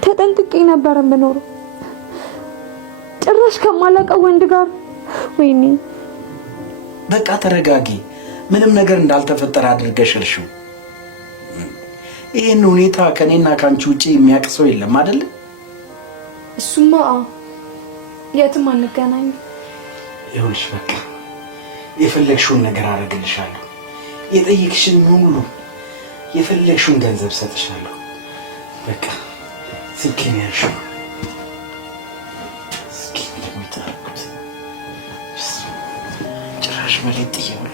ተጠንቅቄ ነበር የምኖረው። ጭራሽ ከማላውቀው ወንድ ጋር ወይኔ። በቃ ተረጋጊ። ምንም ነገር እንዳልተፈጠረ አድርገሽ እርሺው። ይሄን ሁኔታ ከኔና ካንቺ ውጪ የሚያውቅ ሰው የለም አይደል? እሱማ የትም አንገናኝ። ይኸውልሽ በቃ የፈለግሽውን ነገር አደርግልሻለሁ። የጠየቅሽን ሁሉ የፈለግሽውን ገንዘብ ሰጥሻለሁ። በቃ ስልኬን ያልሽው ስልኬን ለሚጠራቁት ጭራሽ መሬት ጥየዋለሁ።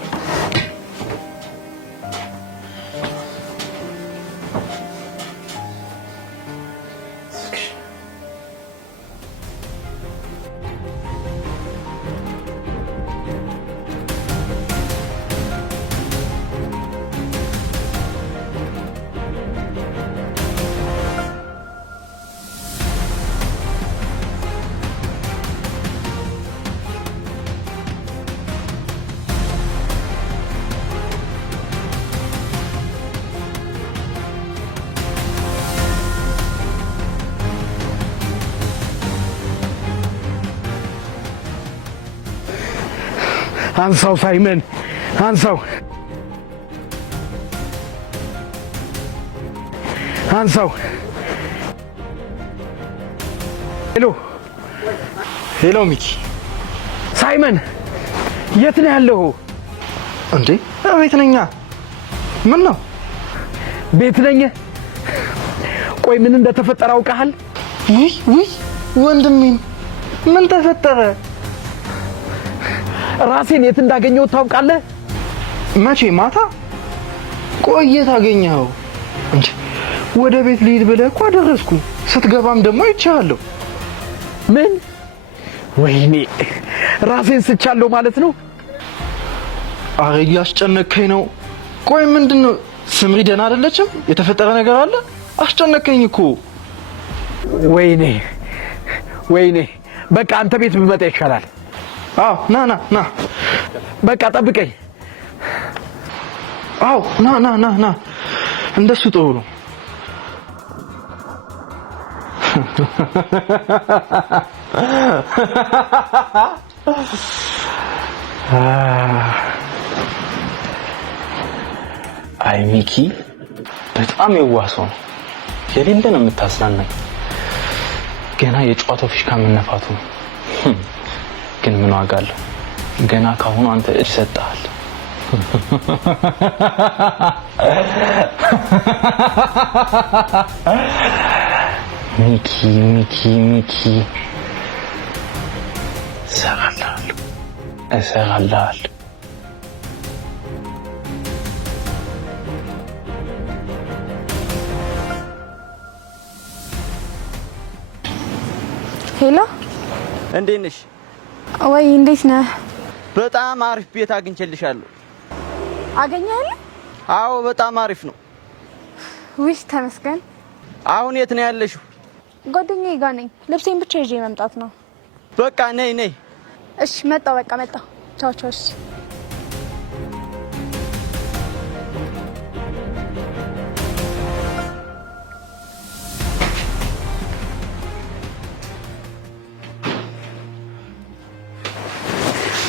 አንሳው ሳይመን አንሳው አንሳው። ሄሎ ሄሎ ሚኪ። ሳይመን የት ነው ያለው? እንዴ ቤት ነኝ። ምን ነው? ቤት ነኝ። ቆይ ምን እንደተፈጠረ አውቀሃል? ውይ ወንድሜ ምን ተፈጠረ? ራሴን የት እንዳገኘው ታውቃለህ? መቼ? ማታ? ቆይ የት አገኘኸው? እንዴ ወደ ቤት ልሂድ ብለህ እኮ አደረስኩ። ስትገባም ደግሞ አይቻለሁ። ምን? ወይኔ ራሴን ስቻለሁ ማለት ነው? አረ እያስጨነከኝ ነው። ቆይ ምንድነው? ስምሪ ደህና አይደለችም? የተፈጠረ ነገር አለ? አስጨነከኝ እኮ። ወይኔ በቃ አንተ ቤት ብመጣ ይሻላል። አዎ ና በቃ ጠብቀኝ። አዎ ና እንደሱ ጥሩ ነው። አይ ሚኪ በጣም የዋሰው ነው። የሌለ ነው የምታስናናኝ። ገና የጨዋታው ፊሽካ መነፋቱ ነው። ግን ምን ዋጋ አለው? ገና ካሁኑ አንተ እጅ ሰጥተሃል። ሚኪ እሰራልሃለሁ። ሄሎ እንዴት ነሽ? ወይ እንዴት ነህ? በጣም አሪፍ ቤት አግኝቼልሻለሁ። አገኘኸኝ? አዎ በጣም አሪፍ ነው። ውይ ተመስገን። አሁን የት ነው ያለሽው? ጓደኛዬ ጋር ነኝ። ልብሴን ብቻ ይዤ መምጣት ነው። በቃ ነይ። እሺ መጣሁ። በቃ መጣሁ። ቻው። እሺ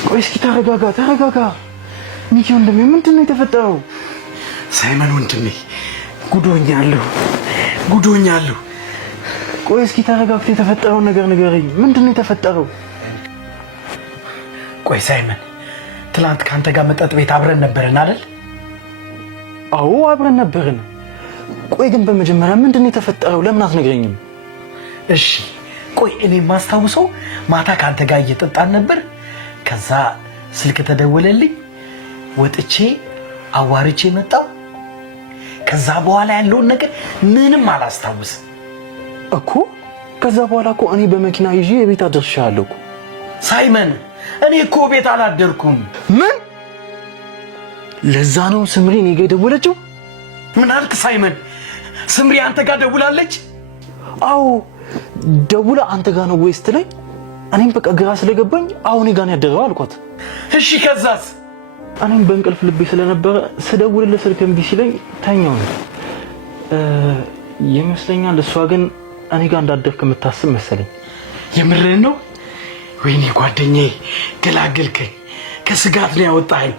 ቆይ እስኪ ተረጋጋ። ሚኪ ወንድሜ ምንድን ነው የተፈጠረው? ሳይመን ወንድሜ ጉዶኛለሁ። ቆይ እስኪ ተረጋግተህ የተፈጠረውን ነገር ንገረኝ። ምንድን ነው የተፈጠረው? ቆይ ሳይመን ትላንት ካንተ ጋር መጠጥ ቤት አብረን ነበርን አይደል? አዎ አብረን ነበርን። ቆይ ግን በመጀመሪያ ምንድን ነው የተፈጠረው? ለምን አትነግረኝም? እሺ ቆይ እኔ ማስታውሰው ማታ ካንተ ጋር እየጠጣን ነበር። ከዛ ስልክ ተደወለልኝ። ወጥቼ አዋርቼ መጣሁ። ከዛ በኋላ ያለውን ነገር ምንም አላስታውስም እኮ። ከዛ በኋላ እኮ እኔ በመኪና ይዤ የቤት አድርሻለሁ እኮ። ሳይመን እኔ እኮ ቤት አላደርኩም። ምን? ለዛ ነው ስምሪ እኔ ጋር ደወለችው? ምን አልክ ሳይመን? ስምሪ አንተ ጋር ደውላለች? አዎ ደውላ አንተ ጋር ነው ወይስ ትለኝ? እኔም በቃ ግራ ስለገባኝ አሁን ጋር ነው ያደረው አልኳት። እሺ ከዛስ? እኔም በእንቅልፍ ልቤ ስለነበረ ስደውልልህ ስልክ እምቢ ሲለኝ ተኛው ነው ይመስለኛል። እሷ ግን እኔ ጋር እንዳደርክ የምታስብ መሰለኝ። የምርህን ነው? ወይኔ ጓደኛዬ ገላገልከኝ፣ ከስጋት ነው ያወጣኸኝ።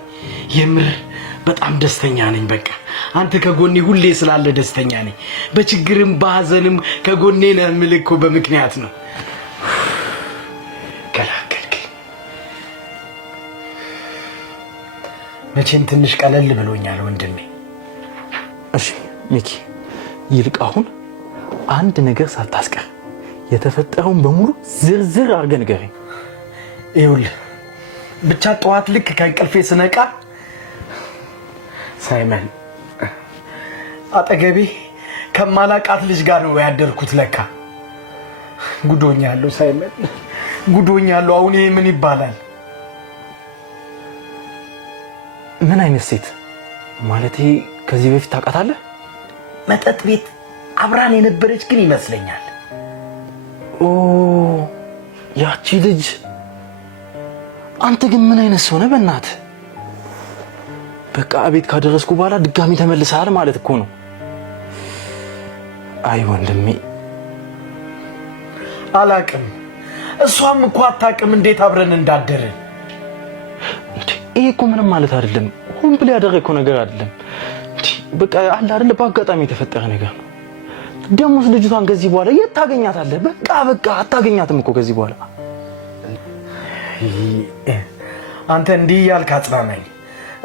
የምር በጣም ደስተኛ ነኝ። በቃ አንተ ከጎኔ ሁሌ ስላለ ደስተኛ ነኝ። በችግርም በሐዘንም ከጎኔ ነህ የምልህ እኮ በምክንያት ነው። ገላገልከኝ። መቼም ትንሽ ቀለል ብሎኛል ወንድሜ። እሺ ሚኪ፣ ይልቅ አሁን አንድ ነገር ሳታስቀር የተፈጠረውን በሙሉ ዝርዝር አድርገህ ንገረኝ። ይኸውልህ ብቻ ጠዋት ልክ ከእንቅልፌ ስነቃ ሳይመን አጠገቤ ከማላቃት ልጅ ጋር ነው ያደርኩት። ለካ ጉዶኛለሁ ሳይመን፣ ጉዶኛለሁ። አሁን ይሄ ምን ይባላል? ምን አይነት ሴት ማለት? ከዚህ በፊት ታውቃታለህ? መጠጥ ቤት አብራን የነበረች ግን ይመስለኛል። ኦ ያቺ ልጅ። አንተ ግን ምን አይነት ሰው ነህ በእናትህ? በቃ ቤት ካደረስኩ በኋላ ድጋሚ ተመልሰሃል ማለት እኮ ነው። አይ ወንድሜ አላቅም። እሷም እኮ አታውቅም እንዴት አብረን እንዳደረን። ይሄ እኮ ምንም ማለት አይደለም። ሆን ብለህ ያደረግከው ነገር አይደለም። በቃ አለ አይደለ በአጋጣሚ የተፈጠረ ነገር ነው። ደሞስ ልጅቷን ከዚህ በኋላ የት ታገኛታለህ? በቃ አታገኛትም እኮ ከዚህ በኋላ። አንተ እንዲህ ያልክ አጽናናኝ።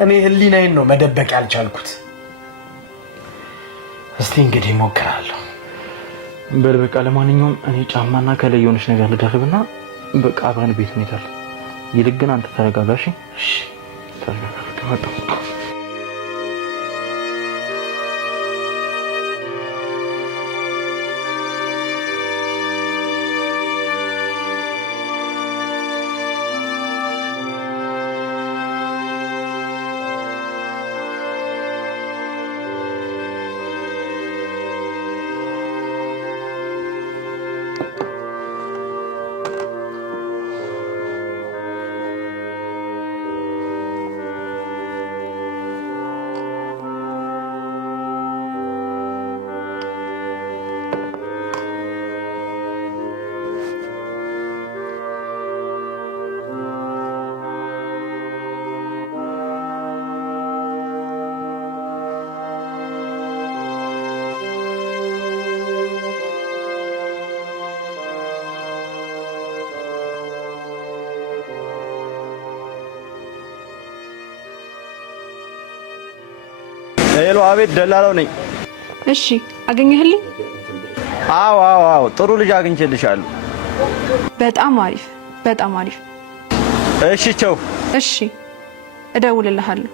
እኔ ህሊናዬን ነው መደበቅ ያልቻልኩት። እስቲ እንግዲህ ሞክራለሁ። በል በቃ ለማንኛውም እኔ ጫማና ከላይ የሆነች ነገር ልደርብና በቃ አብረን ቤት እንሄዳለን። ይልቅ ግን አንተ ተረጋጋሽ። እሺ ተረጋጋ። በቃ ሄሎ፣ አቤት፣ ደላላው ነኝ። እሺ አገኘህልኝ? አዎ፣ ጥሩ ልጅ አግኝቼልሻለሁ። በጣም አሪፍ፣ በጣም አሪፍ። እሺ ቸው። እሺ እደውልልሃለሁ።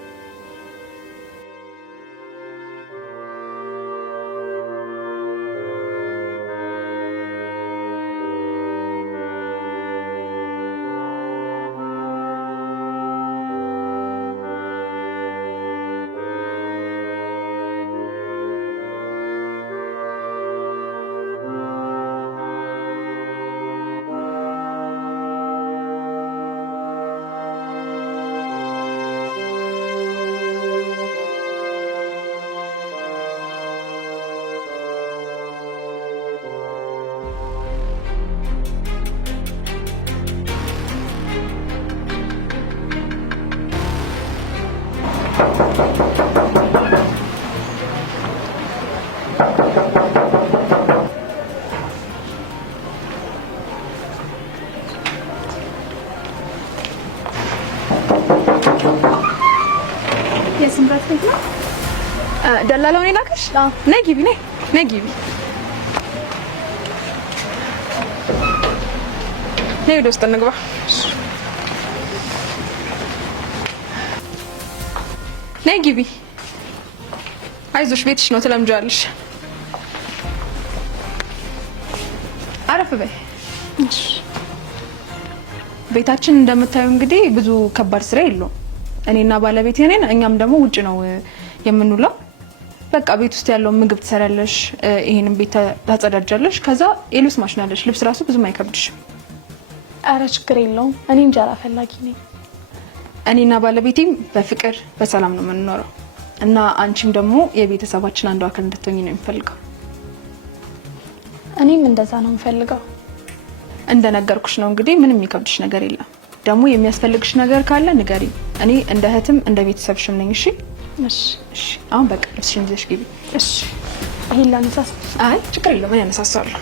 የስምረት ቤት ነው። ደላላው ነው ላከሽ? ነይ ግቢ፣ ነይ ግቢ። ነይ ወደ ውስጥ እንግባ። ነይ ግቢ። አይዞሽ ቤትሽ ነው ትለምጃለሽ። አረፍ በይ። ቤታችን እንደምታዩ እንግዲህ ብዙ ከባድ ስራ የለውም። እኔና ባለቤቴ ነን፣ እኛም ደግሞ ውጭ ነው የምንውለው። በቃ ቤት ውስጥ ያለው ምግብ ትሰራለሽ፣ ይሄንን ቤት ታጸዳጃለሽ፣ ከዛ የልብስ ማሽን አለሽ። ልብስ ራሱ ብዙም አይከብድሽም። አረ ችግር የለውም። እኔ እንጀራ ፈላጊ ነኝ። እኔና ባለቤቴም በፍቅር በሰላም ነው የምንኖረው እና አንቺም ደግሞ የቤተሰባችን አንዱ አካል እንድትሆኚ ነው የምፈልገው። እኔም እንደዛ ነው የምፈልገው። እንደነገርኩሽ ነው እንግዲህ ምንም የሚከብድሽ ነገር የለም። ደግሞ የሚያስፈልግሽ ነገር ካለ ንገሪ። እኔ እንደ እህትም እንደ ቤተሰብሽም ነኝ። እሺ እሺ። አሁን በቃ ልብስሽን ይዘሽ ግቢ። እሺ። ይሄን ላነሳስ? አይ ችግር የለውም፣ እኔ አነሳሳለሁ።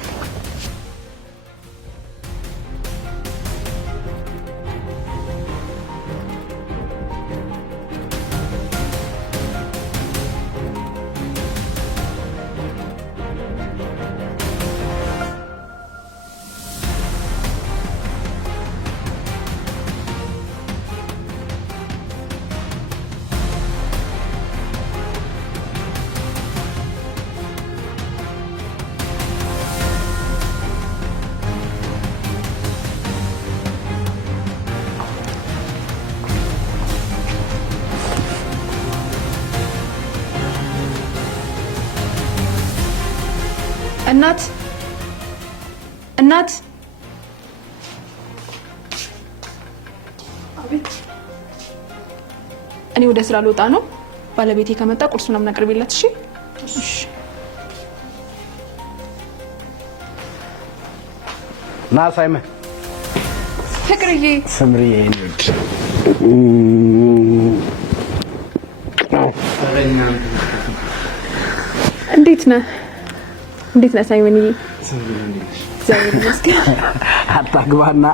እናት አቤት። እኔ ወደ ስራ ልወጣ ነው። ባለቤቴ ከመጣ ቁርሱን ምናምን አቅርቢለት። እሺ እሺ። ና ሳይመን። ፍቅርዬ፣ ስምርዬ፣ እንዴት ነህ? እንዴት ነህ ሳይመንዬ? እግዚአብሔር ይመስገን። አታግባና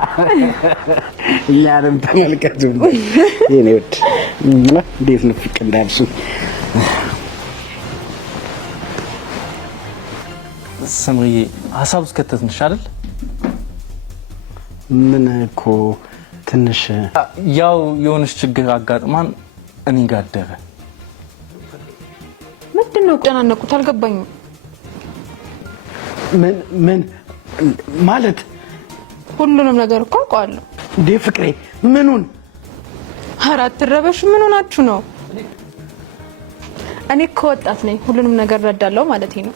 እኛንም ተመልከቱ። የኔ ወድ እንዴት ነው ፍቅር እንዳልሽ? ስምርዬ ሀሳብ ውስጥ ከተትንሽ አይደል? ምን እኮ ትንሽ ያው የሆነች ችግር አጋጥማን እኔ ጋር አደረ። ምንድን ነው ጨናነቁት? አልገባኝም። ምን ማለት? ሁሉንም ነገር እኮ አውቀዋለሁ። እንዴ ፍቅሬ ምኑን? ኧረ አትረበሽ። ምን ሆናችሁ ነው? እኔ እኮ ወጣት ነኝ፣ ሁሉንም ነገር እረዳለሁ ማለት ነው።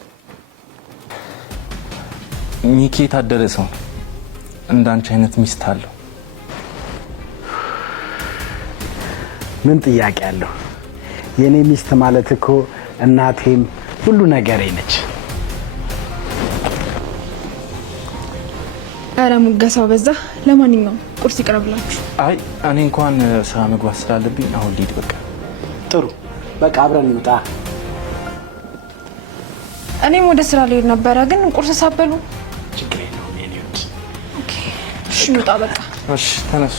ሚኪ የታደለ ሰው እንዳንቺ አይነት ሚስት አለው። ምን ጥያቄ አለው? የኔ ሚስት ማለት እኮ እናቴም ሁሉ ነገሬ ነች። ኧረ ሙገሳው በዛ። ለማንኛውም ቁርስ ይቅረብላችሁ። አይ እኔ እንኳን ስራ መግባት ስላለብኝ አሁን ልሂድ። በቃ ጥሩ፣ በቃ አብረን እንውጣ። እኔም ወደ ስራ ልሄድ ነበረ፣ ግን ቁርስ ሳበሉ ችግር የለውም። የኔ ወድ። እሺ እንውጣ በቃ። እሺ ተነሱ።